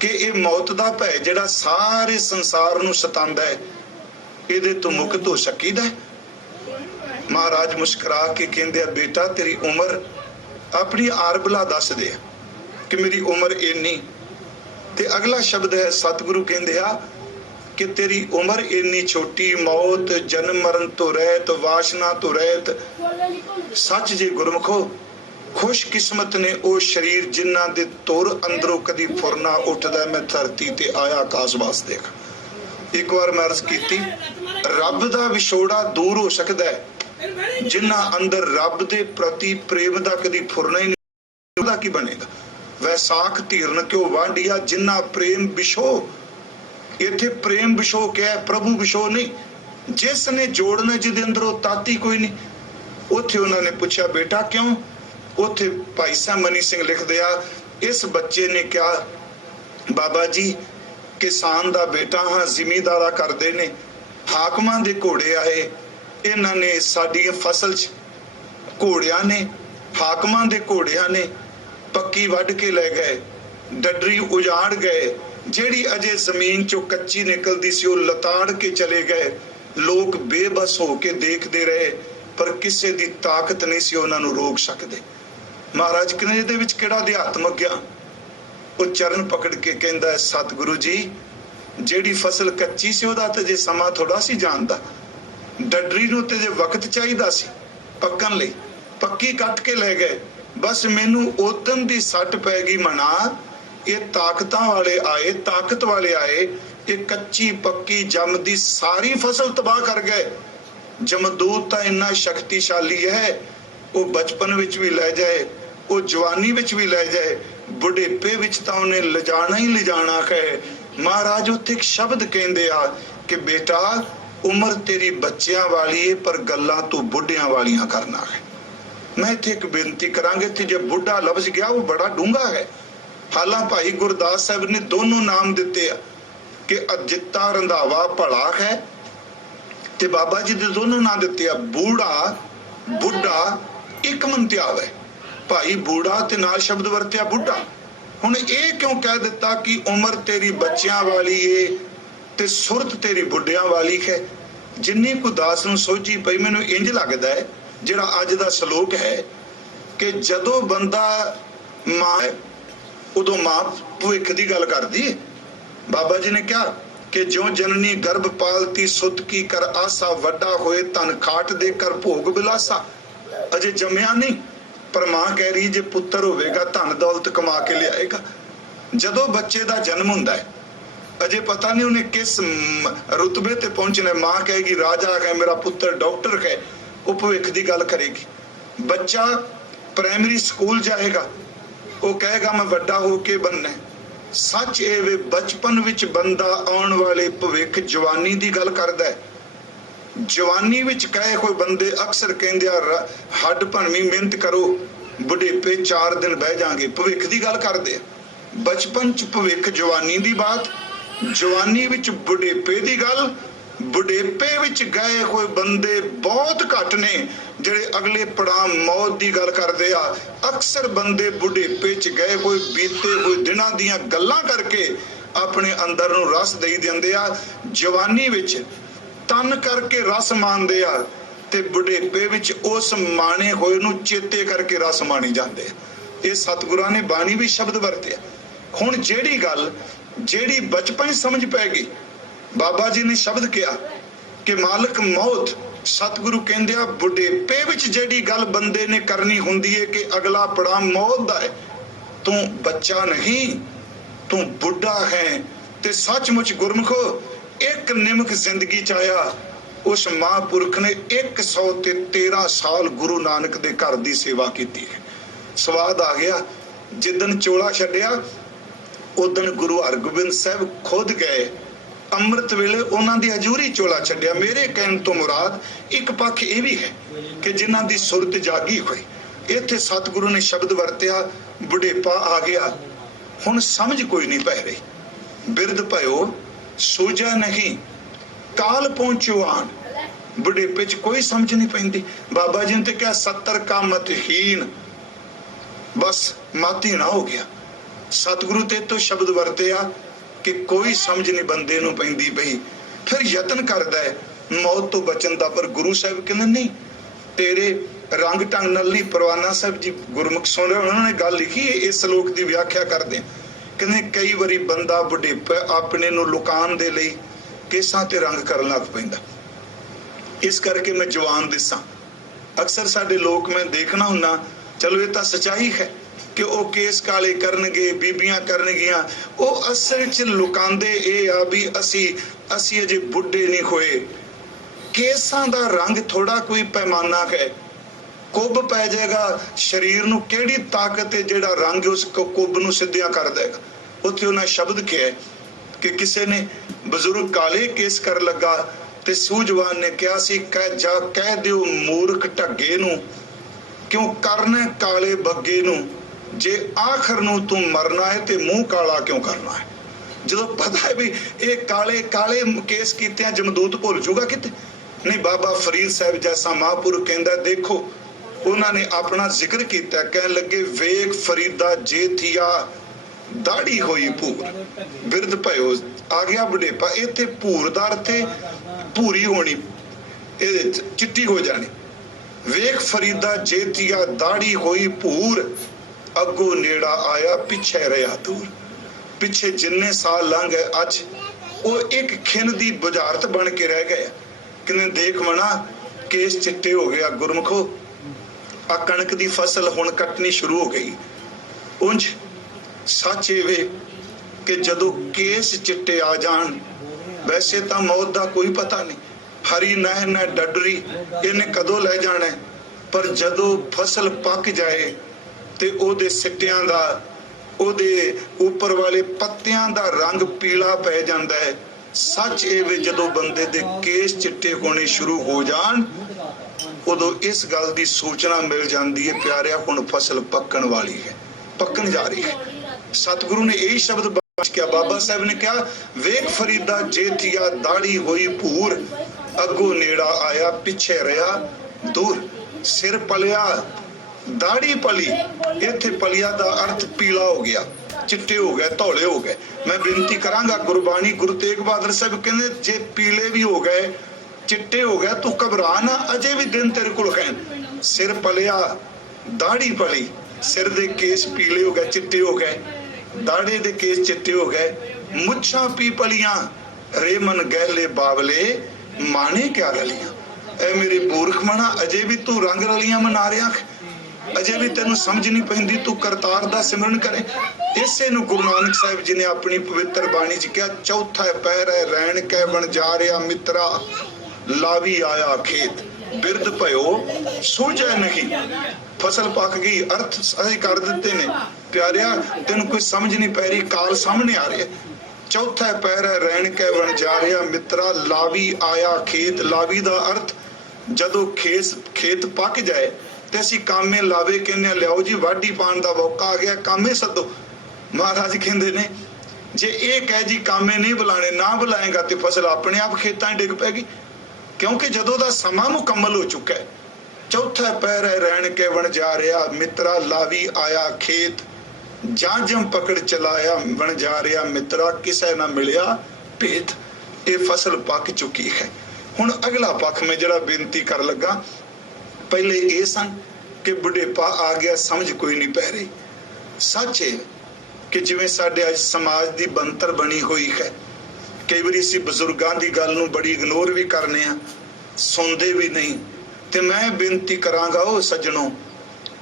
कि ये मौत का भय जिहड़ा सारे संसार नूं सतांदा है, इहदे तो मुक्त हो सकीदा है। महाराज मुस्कुरा के कहंदे, बेटा तेरी उम्र अपनी आरबला दस दे कि मेरी उम्र इन्नी। ते अगला शब्द है सतगुरु कहंदे आ कि तेरी उम्र इन्नी छोटी, मौत जन्म मरण तो रहत, वासना तो रहत। सच जे गुरमुखो, खुशकिस्मत ने वो शरीर जिन्हां दे तुर अंदरों कदी फुरना उठदा। मैं धरती ते आया आकाश वास्ते। एक बार मैं अर्ज कीती, रब दा विछोड़ा दूर हो सकदा है, जिन्हां अंदर रब दे प्रति प्रेम दा कदी फुरना ही नहीं, ओदा की बनेगा। वैसाख धीरन क्यों वांडिया, जिन्हां प्रेम विछो। इत्थे प्रेम विछो क्या है, प्रभु विछो नहीं। जिसने जोड़ना जिहदे अंदरों ताती कोई नहीं। उत्थे उन्होंने पूछा, बेटा क्यों? उत्थे भाई साहब मनी सिंह लिख दिया, इस बच्चे ने क्या, बाबा जी किसान दा बेटा हाँ, जिमीदारा करदे ने, हाकमां दे घोड़े आए, इन्हां ने साडी फसल च घोड़ियां ने, हाकमां दे घोड़ियां ने पक्की वढ के ले गए, डडरी उजाड़ गए, ਜਿਹੜੀ ਅਜੇ ਜ਼ਮੀਨ ਚੋਂ ਕੱਚੀ ਨਿਕਲਦੀ ਸੀ ਉਹ ਲਤਾੜ ਕੇ ਚਲੇ ਗਏ। ਲੋਕ ਬੇਬਸ ਹੋ ਕੇ ਦੇਖਦੇ ਰਹੇ, ਪਰ ਕਿਸੇ ਦੀ ਤਾਕਤ ਨਹੀਂ ਸੀ ਉਹਨਾਂ ਨੂੰ ਰੋਕ ਸਕਦੇ। ਮਹਾਰਾਜ ਕਹਿੰਦੇ ਇਹਦੇ ਵਿੱਚ ਕਿਹੜਾ ਅਧਿਆਤਮਕ ਗਿਆਨ? ਉਹ ਚਰਨ ਪਕੜ ਕੇ ਕਹਿੰਦਾ, ਸਤਿਗੁਰੂ ਜੀ ਜਿਹੜੀ ਫਸਲ ਕੱਚੀ ਸੀ ਉਹਦਾ ਤੇ ਜੇ ਸਮਾਂ ਥੋੜਾ ਸੀ ਜਾਣਦਾ, ਡਡਰੀ ਨੂੰ ਤੇ ਜੇ ਵਕਤ ਚਾਹੀਦਾ ਸੀ ਪੱਕਣ ਲਈ, ਪੱਕੀ ਕੱਟ ਕੇ ਲੈ ਗਏ। ਬਸ ਮੈਨੂੰ ਉਦਮ ਦੀ ਸੱਟ ਪੈ ਗਈ ਮਨਾ, ये ताकत वाले आए, ताकत वाले आए, ये कच्ची पक्की जमदी सारी फसल तबाह कर गए। जमदूत तां इन्ना शक्तिशाली है, वो बचपन विच भी लै जाए, वो जवानी विच भी लै जाए, बुढ़ेपे विच तां उन्हें लिजाना ही लिजाना है। महाराज उत्थे एक शब्द कहंदे आ कि बेटा उम्र तेरी बच्चियां वाली है, पर गल्लां तू बुढ़ियां वालियां करना है। मैं इत्थे एक बेनती करांगे, इत्थे जे बुढ़ा लफ्ज गया वो बड़ा डूंगा है। हालां भाई गुरदास साहब ने दोनों नाम दिते कि अजिता रंधावा भला है, ते बाबा जी दे दोनों नाम दिते आ, बूढ़ा बुढ़ा एक मंत्याव है। भाई बूढ़ा ते नाल शब्द वरत्या बुढ़ा। हुण ये क्यों कह दिता कि उम्र तेरी बच्चियां वाली है ते सुरत तेरी बुढ़ियां वाली है? जिन्नी को दास नूं सोझी पई, मैनूं इंज लगदा है जिहड़ा अज दा श्लोक है कि जदों बंदा मां उदों मां भविख की गल करदी है। बाबा जी ने कहा कि जो जननी गर्भ पालती सुत की कर आसा, वड्डा होए धन खाट दे कर भोग बिलासा। अजे जमया नहीं, पर मां कह रही जे पुत्र होवेगा धन दौलत कमा के लियाएगा। जदों बच्चे का जन्म हुंदा है, अजे पता नहीं उन्हें किस रुतबे ते पहुंचना। मां कहेगी राजा है, मेरा पुत्र डॉक्टर है, वो भविख की गल करेगी। बच्चा प्राइमरी स्कूल जाएगा, वो कहेगा मैं वड्डा होके बनना। सच ये वे बचपन विच बंदा आने वाले भविख जवानी की गल करदा है। जवानी विच कहे कोई बंदे अक्सर कहंदे हड्ड भनवी मेहनत करो, बुढ़ेपे 4 दिन बह जाएंगे, भविख की गल करदे। बचपन च भविख जवानी की बात, जवानी विच बुढ़ेपे की गल। बुढ़ेपे विच गए कोई बंदे बहुत घट ने जिहड़े अगले पड़ाव मौत की गल करदे आ। अक्सर बंदे बुढ़ेपे च गए कोई बीते कोई दिनां दीयां गल्लां करके अपने अंदर नूं रस देई दिंदे आ। जवानी विच तन करके रस माणदे आ ते बुढ़ेपे विच उस माणे होए नूं चेते करके रस माणी जांदे आ। ये सतगुरां ने बाणी भी शब्द वरते आ। हुण जिहड़ी गल जिहड़ी बचपन समझ पै गई, बाबा जी ने शब्द किया कि मालिक मौत, सतगुरु कहंदे आ बुढ़ेपे विच जिहड़ी गल बंदे ने करनी हुंदी है कि अगला पड़ाव मौत दा है, तू बच्चा नहीं तू बुढ़ा है। ते सचमुच गुरमुखो एक निमक जिंदगी च आया, उस महापुरख ने 113 साल गुरु नानक दे घर दी सेवा कीती है। स्वाद आ गया। जिदन चोला छड्डिया उदन गुरु हरगोबिंद साहब खुद गए अमृत वेले उन्हां दी हजूरी चोला छड्डिया। मेरे कहण तो मुराद एक पक्ष ये भी है कि जिन्हां दी सुरत जागी हुई। इत्थे सतगुरु ने शब्द वरत्या बुढ़ेपा आ गया, हुण समझ कोई नहीं पै रही। बिरध भयो सूझा नहीं, काल पहुंचो आन। बुढ़ेपे च कोई समझ नहीं पैंदी। बाबा जी ने तो क्या 70 का मतहीन, बस माती ना हो गया। सतगुरु ते तो शब्द वरतिया कि कोई समझ नहीं बंदे नूं पैंदी पई, फिर यतन करदा है मौत तो बचन दा, पर गुरु साहब कहंदे नहीं तेरे रंग ढंग नाल नहीं। परवाना साहब जी गुरमुख सुन रहे, उन्होंने गल लिखी इस श्लोक की व्याख्या करदे, कहंदे कई वारी बंदा बुढ़ेपा अपने नूं लुकाउण दे लई केसां ते रंग करन लग पैंदा। इस करके मैं जवान दिसां, अक्सर साडे लोग मैं देखना हुन्ना, चलो ये तो सच्चाई है कि वो केस काले करनगे, बीबियां करनगियां, वो असल च लुकांदे ए आ भी असी अजे बुढ़े नहीं होए। केसां दा रंग थोड़ा कोई पैमाना है, कुब पै जाएगा शरीर नूं, केड़ी ताकत है जेड़ा रंग उस कुब नूं सिद्धिया कर देगा। उत्थे उन्हें शब्द कहा कि किसी ने बजुर्ग काले केस कर लगा ते सूझवान ने कहा सी कह दिओ मूर्ख ढगे नूं क्यों करना काले बग्गे नूं, जे आखिर नूं तू मरना है ते मुंह काला क्यों करना है। जो पता है भी ये काले काले केस कीते जमदूत भुल जूगा किते नहीं। बाबा फरीद साहब जैसा महापुरुष कहंदा, देखो उन्होंने अपना जिक्र किया, कह लगे वेख फरीदा जे थिया दाढ़ी होई भूर, बिरद भयो आ गया बुढ़ेपा। इत्थे भूर दा अर्थ भूरी होनी, चिट्टी हो जानी। वेख फरीदा जे थिया दाढ़ी होई भूर, अगो नेड़ा आया पिछे रहा दूर। पिछे जिन्ने साल लंघ गए अज वो एक खिन दी बुझारत बन के रह गए। किने देख मना केस चिट्टे हो गया। गुरमुखो आ कणक दी फसल हुण कटनी शुरू हो गई। उंज सच वे कि जदों केस चिट्टे आ जान, वैसे तो मौत दा कोई पता नहीं, हरी नह न डडरी इन्हें कदों ले जाना है, पर जदों फसल पक जाए ते ओदे सिट्टियां दा, ओदे उपर वाले पत्तियां दा रंग पीला पै जांदा है। सच ये वे जदों बंदे दे केस चिट्टे होने शुरू हो जान, उदों इस गल दी सूचना मिल जाती है, प्यारिया हुण फसल पकन वाली है, पकन जा रही है। सतगुरु ने यही शब्द किया, बाबा साहब ने कहा वेख फरीदा जे थिया दाढ़ी होई भूर, अगो नेड़ा आया पिछे रहा दूर। सिर पलिया दाढ़ी पली, इत्थे पलिया दा अर्थ पीला हो गया, चिट्टे हो गए, धौले हो गए। मैं बेनती करांगा गुरबाणी गुरु तेग बहादुर साहब कहंदे जे पीले भी हो गए, चिट्टे हो गए, तू घबरा ना, अजे भी दिन तेरे कोल हैं। सिर पलिया दाढ़ी पली, सिर दे केस पीले हो गए, चिट्टे हो गए, दाढ़े दे केस चिट्टे हो गए। मुच्छां पी पलियां रेमन गहले बावले, माने क्या रलियां। ए मेरे मूर्ख मना, अजे भी तू रंग रलियां मना रहा, अजे भी तेनू समझ नहीं पैंदी, तू करतार दा सिमरन करे। इसे नू गुरु नानक साहिब जी ने अपनी पवित्र बाणी च कहा, चौथा पैर है रैन कै बन जा रहा मित्रा, लावी आया खेत, बिरद भयो सूझे नहीं। फसल पक गई, अर्थ सही कर देते ने, प्यारिया तेन कोई समझ नहीं पै रही, काल सामने आ रही है। चौथा पैर है रैन कै बन जा रहा मित्रा, लावी आया खेत। लावी दा अर्थ जदों खेत पक जाए ते असीं कामे लावे कहने लियाओ जी वाढी पाण दा मौका आ गया, कामे सदो। महाराज कहंदे ने जे ये कह जी कामे नहीं बुलाने, ना बुलाएगा तो फसल अपने आप खेतां डिग पैगी, क्योंकि जदों दा समा मुकम्मल हो चुका है। चौथा पैर है रैन के बन जा रहा मित्रा, लावी आया खेत, जांजम पकड़ चलाया बन जा रहा मित्रा, किसे ना मिलिया भेत। ये फसल पक चुकी है। हुण अगला पक्ष में जरा बेनती कर लगा, पहले ये सन कि बुढ़ेपा आ गया, समझ कोई नहीं पै रही। सच है कि जिवें साडे अज समाज दी बनतर बनी हुई है, कई बार असीं बजुर्गां दी गल नूं बड़ी इग्नोर भी करने आ, सुनते भी नहीं। ते मैं बेनती करांगा ओ सज्जणों,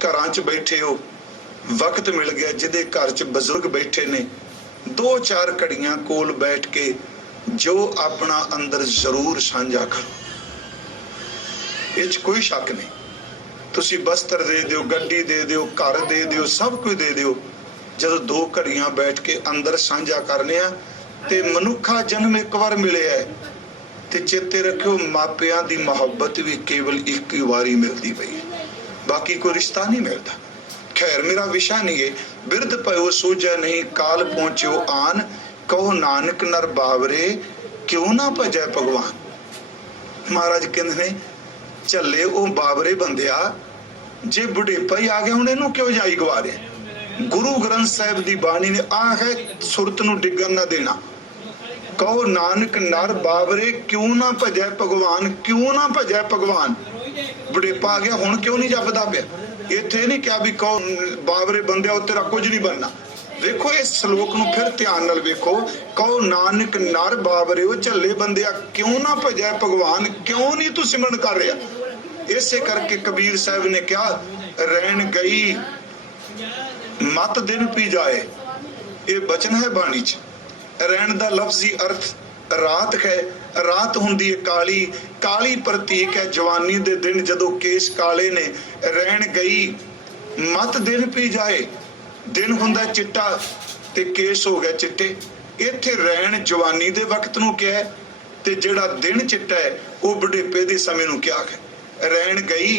घरां च बैठे हो, वक्त मिल गया जिहदे घर च बजुर्ग बैठे ने, 2-4 घड़ियां कोल बैठ के जो अपना अंदर जरूर साझा करो। इस कोई शक नहीं, तुसी वस्त्र दे दिओ, गड्डी दे दिओ, घर दे दिओ, सब कुछ दे दिओ। जदों 2 घड़ियां बैठ के अंदर साझा करने आ ते मनुखा जन्म एक बार मिले है, ते चेते रखियो मापियां दी मोहब्बत भी केवल एक ही बारी मिलती पई, बाकी कोई रिश्ता नहीं मिलता। खैर मेरा विषय नहीं है। बिरद पयो सूझे नहीं, काल पहुंचो आन, कहो नानक नर बावरे, क्यों ना भजै भगवान। महाराज कहंदे ने झल्ले ओ बावरे बंदिया, जे बुढ़ेपा ही आ गया हुण इहनूं क्यों जाई गवा रहे। गुरु ग्रंथ साहिब की बाणी ने आ है सुरत नूं डिगन ना देना। कहो नानक नर बाबरे क्यों ना भजै भगवान, क्यों ना भजै भगवान। बुढ़ेपा आ गया हुण क्यों नहीं जपदा पिया। इत्थे नहीं क्या भी कहो बाबरे बंदे तेरा कुछ नहीं बनना। वेखो इस श्लोक नूं फिर ध्यान नाल वेखो। कहो नानक नर बाबरे ओ झल्ले बंदिया क्यों ना भजै भगवान, क्यों नहीं तू सिमरन कर रहा। इसे करके कबीर साहब ने कहा रैन गई मत दिन पी जाए। ये बचन है बाणी च। रैन दा लफ्जी अर्थ रात है। रात हुंदी है काली, काली प्रतीक है जवानी दे दिन जदों केस काले ने। रैन गई मत दिन पी जाए। दिन हुंदा चिट्टा ते केस हो गए चिट्टे। इत्थे रैन जवानी दे वक्त नूं क्या है ते जेड़ा दिन चिट्टा है वो बुढ़ेपे दे समय नूं क्या है। रैन गई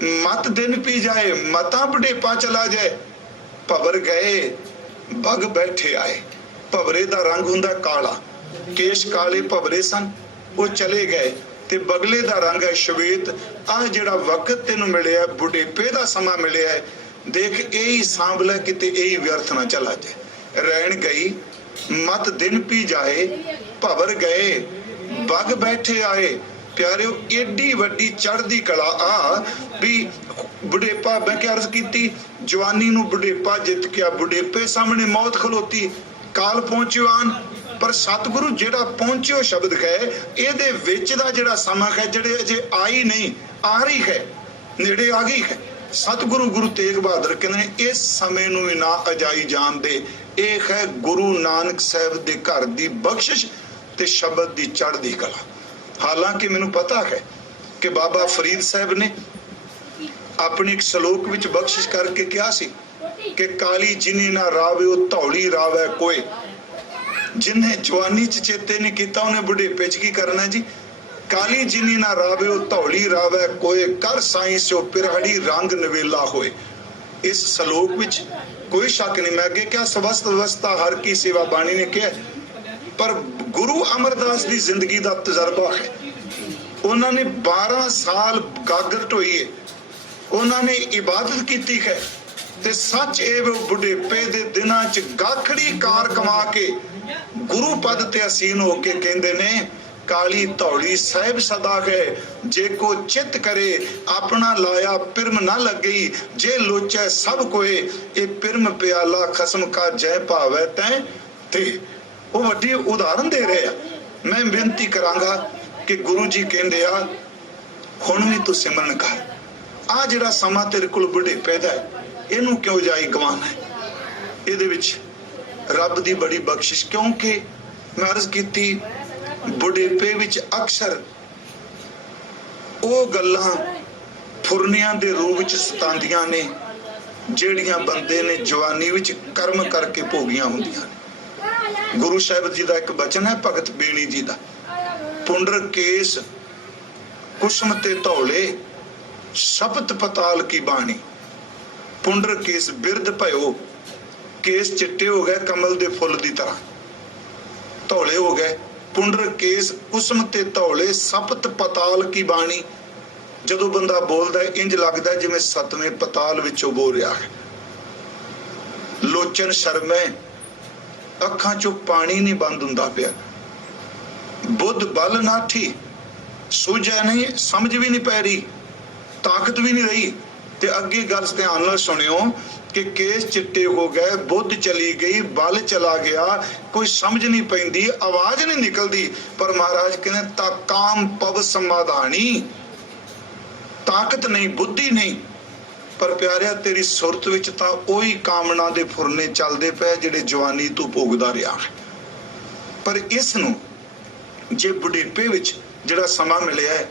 मत दिन पी जाए, मता बुढ़ेपा चला जाए। भवर गए बग बैठे आए। भवरे दा रंग हुंदा काला, केश काले भवरे सन, वो चले गए ते बगले दा रंग है श्वेत। आ जेड़ा वक्त तेनू मिलिया बुढ़ेपे दा समा मिलिया है, देख यही सांभ लै किते यही व्यर्थ ना चला जाए। रैन गई मत दिन पी जाए, भवर गए बग बैठे आए। प्यारिओ एडी वड्डी चढ़दी कला आ भी बुढ़ेपा मैं क्या अर्ज कीती, जवानी नू बुढ़ेपा जित गया, बुढ़ेपे सामने मौत खलोती, काल पहुंचियो आन। पर सतगुरु जेड़ा पहुंचियो शब्द है ਇਹਦੇ ਵਿੱਚ ਦਾ ਜਿਹੜਾ ਸਮਾਂ ਹੈ ਜਿਹੜੇ ਅਜੇ ਆਈ ਨਹੀਂ ਆ ਰਹੀ ਹੈ, ਨੇੜੇ ਆ ਗਈ ਹੈ। ਸਤਿਗੁਰੂ ਗੁਰੂ ਤੇਗ ਬਹਾਦਰ ਕਹਿੰਦੇ ਨੇ ਇਸ ਸਮੇਂ ਨੂੰ ਵੀ ਨਾ ਅਜਾਈ ਜਾਣ ਦੇ। ਇਹ ਹੈ ਗੁਰੂ ਨਾਨਕ ਸਾਹਿਬ ਦੇ ਘਰ ਦੀ ਬਖਸ਼ਿਸ਼ ਤੇ ਸ਼ਬਦ ਦੀ ਚੜ੍ਹਦੀ ਕਲਾ। ਹਾਲਾਂਕਿ ਮੈਨੂੰ ਪਤਾ ਹੈ ਕਿ ਬਾਬਾ ਫਰੀਦ ਸਾਹਿਬ ਨੇ ਆਪਣੇ ਇੱਕ ਸ਼ਲੋਕ ਵਿੱਚ ਬਖਸ਼ਿਸ਼ ਕਰਕੇ ਕਿਹਾ ਸੀ ਕਿ ਕਾਲੀ ਜਿਨੀ ਨਾ ਰਾਵੇ ਉਹ ਧੌਲੀ ਰਾਵੇ ਕੋਏ। जिन्हें जवानी च चेते नहीं किया उन्हें बुढ़ेपे च की करना जी। काली जिनी ना रावे ओ धौली रावे कोई, कर साई सो पिरहड़ी रंग नवेला होए। इस श्लोक विच कोई शक नहीं। मैं अगे क्या स्वस्थ अवस्था हर की सेवा बाणी ने कहा, पर गुरु अमरदास की जिंदगी का तजर्बा है। उन्होंने 12 साल गागर ढोई है, उन्होंने इबादत की है ते सच ए बुढ़ेपे दे दिनां च गाखड़ी कार कमा के गुरु पद ते असीन होके कहंदे ने काली धौली साहिब सदा है। जे को चित करे अपना लाया पिरम ना लगई, जे लोचे सब कोए ए पिरम प्याला खसम का जय भावे तै ते। वो वड्डी उदाहरण दे रहे हैं। मैं बेनती करांगा कि गुरु जी कहंदे आ हुण भी तू सिमरन कर। आ जिहड़ा समा तेरे कोल बुढ़ेपे दा है इनू क्यों जाई गवाना है। इहदे विच रब दी बड़ी बख्शिश, क्योंकि मैं अर्ज कीती बुढ़ेपे विच अक्सर वो गल्लां फुरनियां दे रूप विच सतांदियां ने ਜਿਹੜੀਆਂ ਬੰਦੇ ने जवानी विच कर्म करके भोगियां ਹੁੰਦੀਆਂ ਨੇ। गुरु साहिब जी ਦਾ ਇੱਕ ਬਚਨ ਹੈ ਭਗਤ ਬੇਣੀ जी ਦਾ, पुंडर केस कुसुम ते धौले सपत पताल की बाणी। पुंडर केस बिरद भयो, केस चिट्टे हो गए कमल दे फुल दी तरह, धौले हो गए। पुंडर केस कुसम ते धौले सपत पताल की बाणी। जदों बंदा बोलदा है इंज लगदा है जिवें सतवें पताल विचों बोल रहा है। लोचन शर्मै अखां चों पानी नहीं बंद हुंदा पिया। बुद्ध बल नाठी, सूझै नहीं, समझ भी नहीं पै रही, ताकत भी नहीं रही। ते अगे गल ध्यान नाल सुनियो कि केस चिट्टे हो गए, बुद्ध चली गई, बल चला गया, कोई समझ नहीं पैंदी, आवाज नहीं निकलती। पर महाराज कहने ता काम पव समाधानी, ताकत नहीं, बुद्धि नहीं। पर प्यारिया तेरी सुरत विच तां ओही कामना दे फुरने चलदे पए जिहड़े जवानी तू भोगदा रहा है। पर इस नूं जे बुढ़ेपे विच जिहड़ा समा मिलिया है,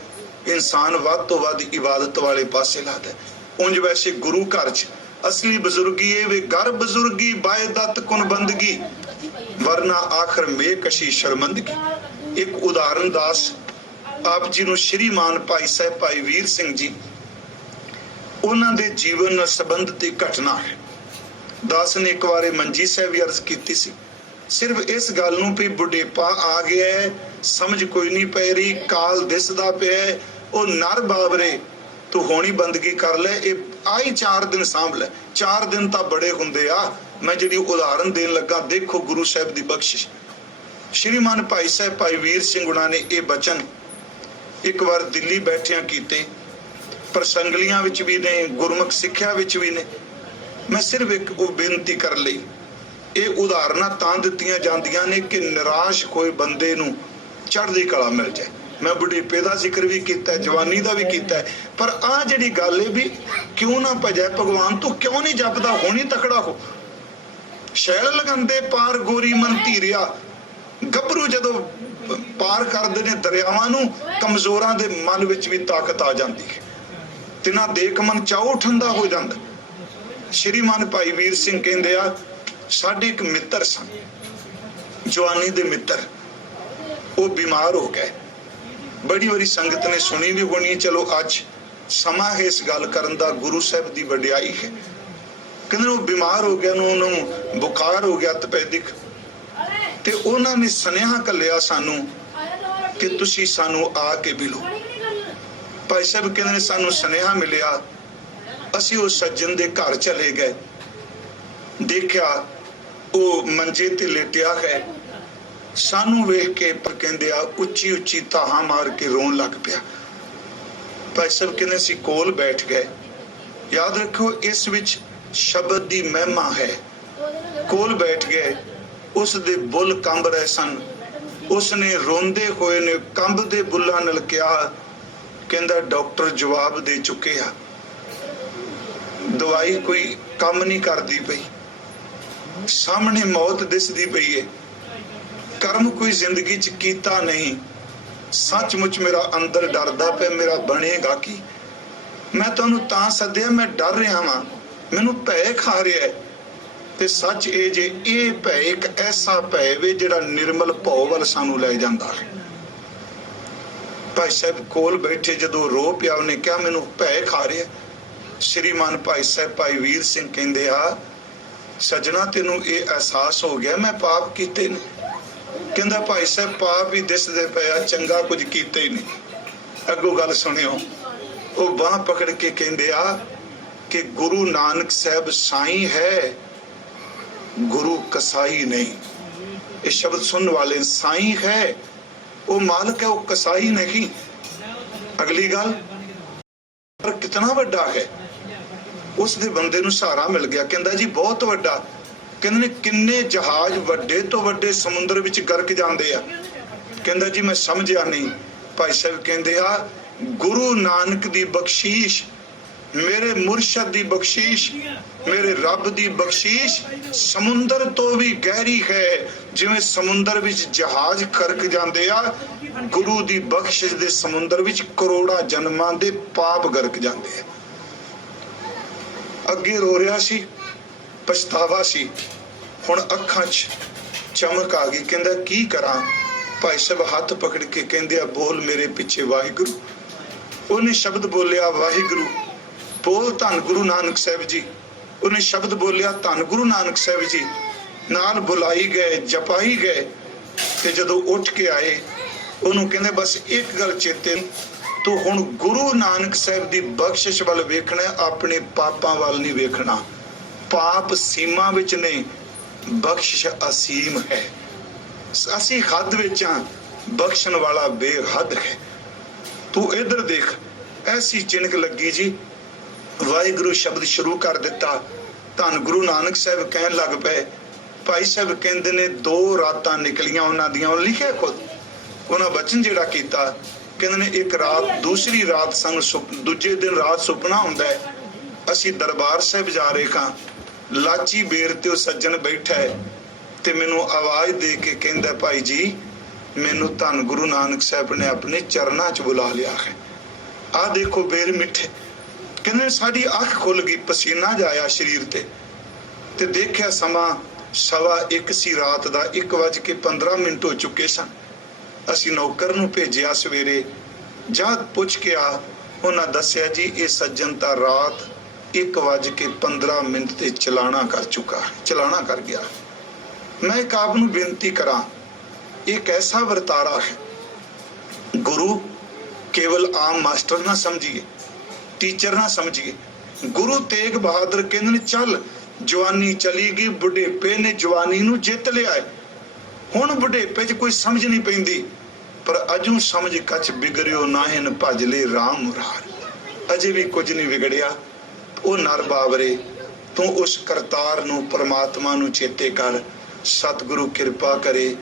इंसान वध तो वध इबादत वाले पासे लादा है। उंज वैसे गुरु घर च असली बुजुर्गी वे घर बुजुर्गी बायदत कुन बंदगी, वरना आखिर में कशी शर्मंदगी। एक उदाहरण दास आप जी नूं श्रीमान भाई साहब भाई वीर सिंह जी उन्हां दे जीवन नाल संबंधित घटना है। दास ने एक बार मंजी साहब भी अर्ज की सी, सिर्फ इस गल नूं भी बुढ़ेपा आ गया है, समझ कोई नहीं पै रही, काल दिसदा पिया, ओ नर बाबरे तू होनी बंदगी कर ले, आई 4 दिन सांभ ले। 4 दिन तो बड़े हुंदे आ। मैं जिहड़ी उदाहरण देन लगा, देखो गुरु साहब की बख्शिश। श्रीमान भाई साहब भाई वीर सिंह गुणा ने ये बचन एक बार दिल्ली बैठिया कीते, प्रसंगलियां विच भी ने, गुरमुख सिक्ख्या विच भी ने। मैं सिर्फ एक बेनती कर लई, ये उदाहरणां तां दित्तियां जांदियां ने कि निराश कोई बंदे नूं चढ़दी कला मिल जाए। मैं बुढ़ेपे का जिक्र भी किया, जवानी का भी किया, पर आ जिहड़ी गल है भी क्यों ना भजे भगवान तू, क्यों नहीं जपदा, हुणी तकड़ा हो। शैल लगांदे पार गोरी मन धीरिया, गभरू जदों पार करदे ने दरियावां नूं, कमजोरां दे मन विच भी ताकत आ जांदी है, तिन्हां देख मन चाओ ठंडा हो जांदा। श्रीमान भाई वीर सिंह कहंदे आ, साडे एक मित्र सन, जवानी दे मित्र, वो बीमार हो गए। बड़ी बड़ी संगत ने सुनी भी होनी, चलो अज समा है इस गल करन दा, गुरु साहब दी वडियाई है। कहंदे वो बीमार हो गया, उन्होंने बुखार हो गया तपैदिक, ते उन्हां ने सनेहा घल्लिया सानू कि तुसी सानू आके मिलो। भाई साहब कहंदे ने सानू सनेहा मिलिया, असी उस सज्जन दे घर चले गए, देखा वो मंजे ते लेटिया है, सानू वेख के पर कहंदे आ उच्ची उच्ची ताहां मार के रोन लग पिया। भाई साहब कहंदे असीं कोल बैठ गए। याद रखो इस विच शब्द दी महिमा है। कोल बैठ गए, उस दे बुल कंब रहे सन, उसने रोंदे होए ने कंबदे बुल्लां नाल कहा, कहंदा डॉक्टर जवाब दे चुके आ, दवाई कोई काम नहीं करदी पई, सामने मौत दिसदी पई है, कर्म कोई जिंदगी च कीता नहीं, सचमुच मेरा अंदर डरदा पे मेरा बनेगा की। मैं तुहानू तां सद्दिया, मैं डर रहा वां, मैनू भय खा रहा है। ते सच ये जे ये भय एक ऐसा भय वे जिहड़ा निर्मल भौ वल सानू लै जांदा है। भाई साहब कोल बैठे जदों रो पिया, उन्हें कहा मैनू भय खा रहा है। श्रीमान भाई साहब भाई वीर सिंह कहंदे आ, सजना तेनू ये एहसास हो गया मैं पाप कीते ने? कहंदा भाई साहब पाप ही दिसदे पिया, चंगा कुछ कीते ही नहीं। अगों गल सुनियो, वो बाह पकड़ के कहंदे आ कि गुरु नानक साहब साईं है, गुरु कसाई नहीं। ये शब्द सुनने वाले, साईं है वो मालिक है, वो कसाई नहीं। अगली गल, पर कितना वड्डा है, उस दे बंदे नूं सहारा मिल गया। कहंदा जी बहुत वड्डा। कहंदे ने किन्ने जहाज वड्डे तो वड्डे समुद्र विच गर्क जांदे आ। कहंदा जी मैं समझिया नहीं। भाई साहब कहंदे आ, गुरु नानक दी बख्शीश, मेरे मुर्शद दी बख्शीश, मेरे रब दी बख्शीश समुंदर तो भी गहरी है। जिवें समुंदर विच जहाज करक जांदे आ, गुरु दी बख्शिश दे समुंदर विच करोड़ा जन्मां दे पाप गरक जांदे आ। अगे रो रहा सी, पछतावा सी, हुण अखां च चमक आ गई। कहंदा की करा? भाई साहब हाथ पकड़ के कहंदे आ, बोल मेरे पिछे वाहिगुरू। उन्हें शब्द बोलिया वाहिगुरू, बोल धन गुरु नानक साहब जी। उन्हें शब्द बोलिया धन गुरु नानक साहब जी, नाल बुलाई गए, जपाई गए। ते जदों उठ के आए, उन्होंने कहंदे बस एक गल चेते, तू हुण गुरु नानक साहब दी बख्शिश वाल वेखना, अपने पापां वाल नहीं वेखना। पाप सीमा विच ने, बख्शिश असीम है। असी हद विच हां, बख्शण वाला बेहद है। तू इधर देख, ऐसी चिनक लगी जी, वाहिगुरू शब्द शुरू कर दिता। धन गुरु नानक साहब कहन लग पे। भाई साहब कहंदे ने 2 रातां निकलियां उन्हां दियां, लिखिया खुद उन्हां वचन जिहड़ा कीता। कहंदे ने एक रात, दूसरी रात सानू दूजे दिन रात सुपना हुंदा है, असी दरबार साहब जा रहे हां, लाची बेर ते सज्जन बैठा है ते मैनू आवाज दे के कहंदा भाई जी मैनू धन गुरु नानक साहब ने अपने चरनां च बुला लिया है। आ देखो बेर मिठे। कहंदे साडी अख खुल गई, पसीना जाया शरीर ते देखिया समा 1:15 सी, रात दा 1:15 हो चुके सन। असी नौकर नूं भेजिया सवेरे, जा पुछ के आ। उन्हां दस्सिया जी ये सज्जन तां रात 1:15 ते चलाना कर चुका, चलाना कर गया। मैं एक आप नूं बेनती करा, एक ऐसा वर्तारा है, गुरु केवल आम मास्टर ना समझिए, टीचर ना समझिए। ਗੁਰੂ ਤੇਗ ਬਹਾਦਰ ਕਹਿੰਦੇ ਨੇ ਚੱਲ ਜਵਾਨੀ ਚਲੀ ਗਈ, ਬੁਢੇਪੇ ਨੇ ਜਵਾਨੀ ਨੂੰ ਜਿੱਤ ਲਿਆ ਹੈ। ਹੁਣ ਬੁਢੇਪੇ 'ਚ ਕੋਈ ਸਮਝ ਨਹੀਂ ਪੈਂਦੀ, ਪਰ ਅਜੂ ਸਮਝ ਕੱਚ ਬਿਗੜਿਓ ਨਾਹਿਨ ਭਜ ਲੈ ਰਾਮ ਮੁਰਾਰ। ਅਜੇ ਵੀ ਕੁਝ ਨਹੀਂ ਵਿਗੜਿਆ। ਉਹ ਨਰ ਬਾਬਰੇ, ਤੂੰ ਉਸ ਕਰਤਾਰ ਨੂੰ, ਪਰਮਾਤਮਾ ਨੂੰ ਚੇਤੇ ਕਰ। ਸਤਿਗੁਰੂ ਕਿਰਪਾ ਕਰੇ,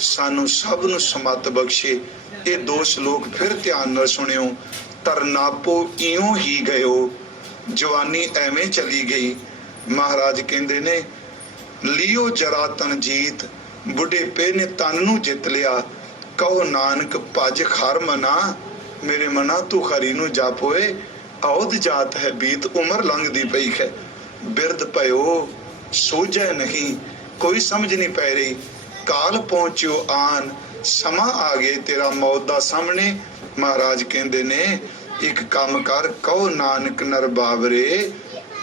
ਸਾਨੂੰ ਸਭ ਨੂੰ ਸਮਤ ਬਖਸ਼ੇ। ਇਹ ਦੋ ਸ਼ਲੋਕ ਫਿਰ ਧਿਆਨ ਨਾਲ ਸੁਣਿਓ। ਤਰਨਾਪੋ ਇਉਂ ਹੀ ਗਇਓ, ਜਵਾਨੀ ਐਵੇਂ ਚਲੀ ਗਈ। ਮਹਾਰਾਜ ਕਹਿੰਦੇ ਨੇ ਲਿਓ ਜਰਾ ਤਨ ਜੀਤ, ਬੁਢੇਪੇ ਨੇ ਤਨ ਨੂੰ ਜਿੱਤ ਲਿਆ। ਕਹੋ ਨਾਨਕ ਭਜ ਖਰ ਮਨਾ, ਮੇਰੇ ਮਨਾ ਤੂੰ ਖਰੀ ਨੂੰ ਜਾਪੋਏ। ਔਦ ਜਾਤ ਹੈ ਬੀਤ, ਉਮਰ ਲੰਘਦੀ ਪਈ ਹੈ। ਬਿਰਧ ਭਇਓ ਸੋਝੈ ਨਹੀਂ, ਕੋਈ ਸਮਝ ਨਹੀਂ ਪੈ ਰਹੀ। ਕਾਲ ਪਹੁੰਚਿਓ ਆਨ, ਸਮਾਂ ਆ ਗਏ ਤੇਰਾ ਮੌਤ ਦਾ ਸਾਹਮਣੇ। ਮਹਾਰਾਜ ਕਹਿੰਦੇ ਨੇ ਇੱਕ ਕੰਮ ਕਰ, ਕਹੋ ਨਾਨਕ ਨਰ ਬਾਬਰੇ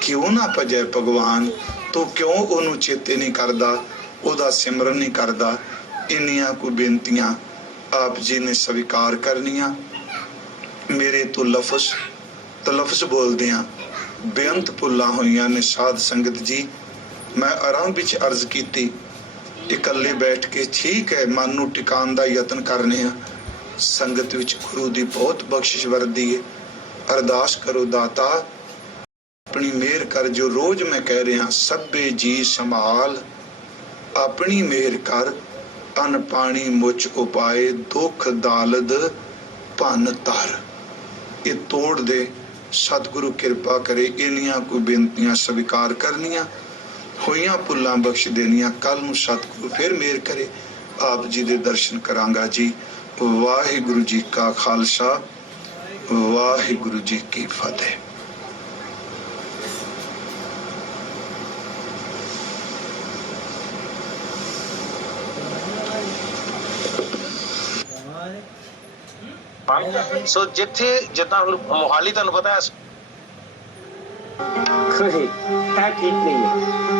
ਕਿਉਂ ਨਾ ਭਜੈ ਭਗਵਾਨ। ਤੂੰ ਕਿਉਂ ਉਹਨੂੰ ਚੇਤੇ ਨਹੀਂ ਕਰਦਾ, ਉਹਦਾ ਸਿਮਰਨ ਨਹੀਂ ਕਰਦਾ। ਇੰਨੀਆਂ ਕੋਈ ਬੇਨਤੀਆਂ ਆਪ ਜੀ ਨੇ ਸਵੀਕਾਰ ਕਰਨੀਆਂ। ਮੇਰੇ ਤੋਂ ਲਫ਼ਜ਼ ਤਲਫ਼ਜ਼ ਬੋਲਦੇ ਆ, ਬੇਅੰਤ ਭੁੱਲਾਂ ਹੋਈਆਂ ਨੇ ਸਾਧ ਸੰਗਤ ਜੀ। ਮੈਂ ਆਰਾਮ ਵਿੱਚ ਅਰਜ਼ ਕੀਤੀ, ਇਕੱਲੇ ਬੈਠ ਕੇ ਠੀਕ ਹੈ ਮਨ ਨੂੰ ਟਿਕਾਉਣ ਦਾ ਯਤਨ ਕਰਨੇ ਆ। ਸੰਗਤ ਵਿੱਚ ਗੁਰੂ ਦੀ ਬਹੁਤ ਬਖਸ਼ਿਸ਼ ਵਰਦੀ ਹੈ। ਅਰਦਾਸ ਕਰੋ ਦਾਤਾ ਆਪਣੀ ਮਿਹਰ ਕਰ। ਜੋ ਰੋਜ਼ ਮੈਂ ਕਹਿ ਰਿਹਾ, ਸਭੇ ਜੀ ਸੰਭਾਲ, ਆਪਣੀ ਮਿਹਰ ਕਰ। ਅਨ ਪਾਣੀ ਮੁੱਚ ਉਪਾਏ, ਦੁੱਖ ਦਾਲਦ ਭੰਨ ਤਰ। ਇਹ ਤੋੜ ਦੇ, ਸਤਿਗੁਰੂ ਕਿਰਪਾ ਕਰੇ। ਇੰਨੀਆਂ ਕੋਈ ਬੇਨਤੀਆਂ ਸਵੀਕਾਰ ਕਰਨੀਆਂ, ਹੋਈਆਂ ਭੁੱਲਾਂ ਬਖਸ਼ ਦੇਣੀਆਂ। ਕੱਲ ਨੂੰ ਸਤਿਗੁਰੂ ਫਿਰ ਮਿਹਰ ਕਰੇ, ਆਪ ਜੀ ਦੇ ਦਰਸ਼ਨ ਕਰਾਂਗਾ ਜੀ। ਵਾਹਿਗੁਰੂ ਜੀ ਕਾ ਖਾਲਸਾ, ਵਾਹਿਗੁਰੂ ਜੀ ਕੀ ਫਤਿਹ। ਸੋ ਜਿੱਥੇ ਜਿੱਦਾਂ ਹੁਣ ਮੋਹਾਲੀ ਤੁਹਾਨੂੰ ਪਤਾ ਹੈ ਨਹੀਂ, ਇਹ ਠੀਕ ਨਹੀਂ ਹੈ।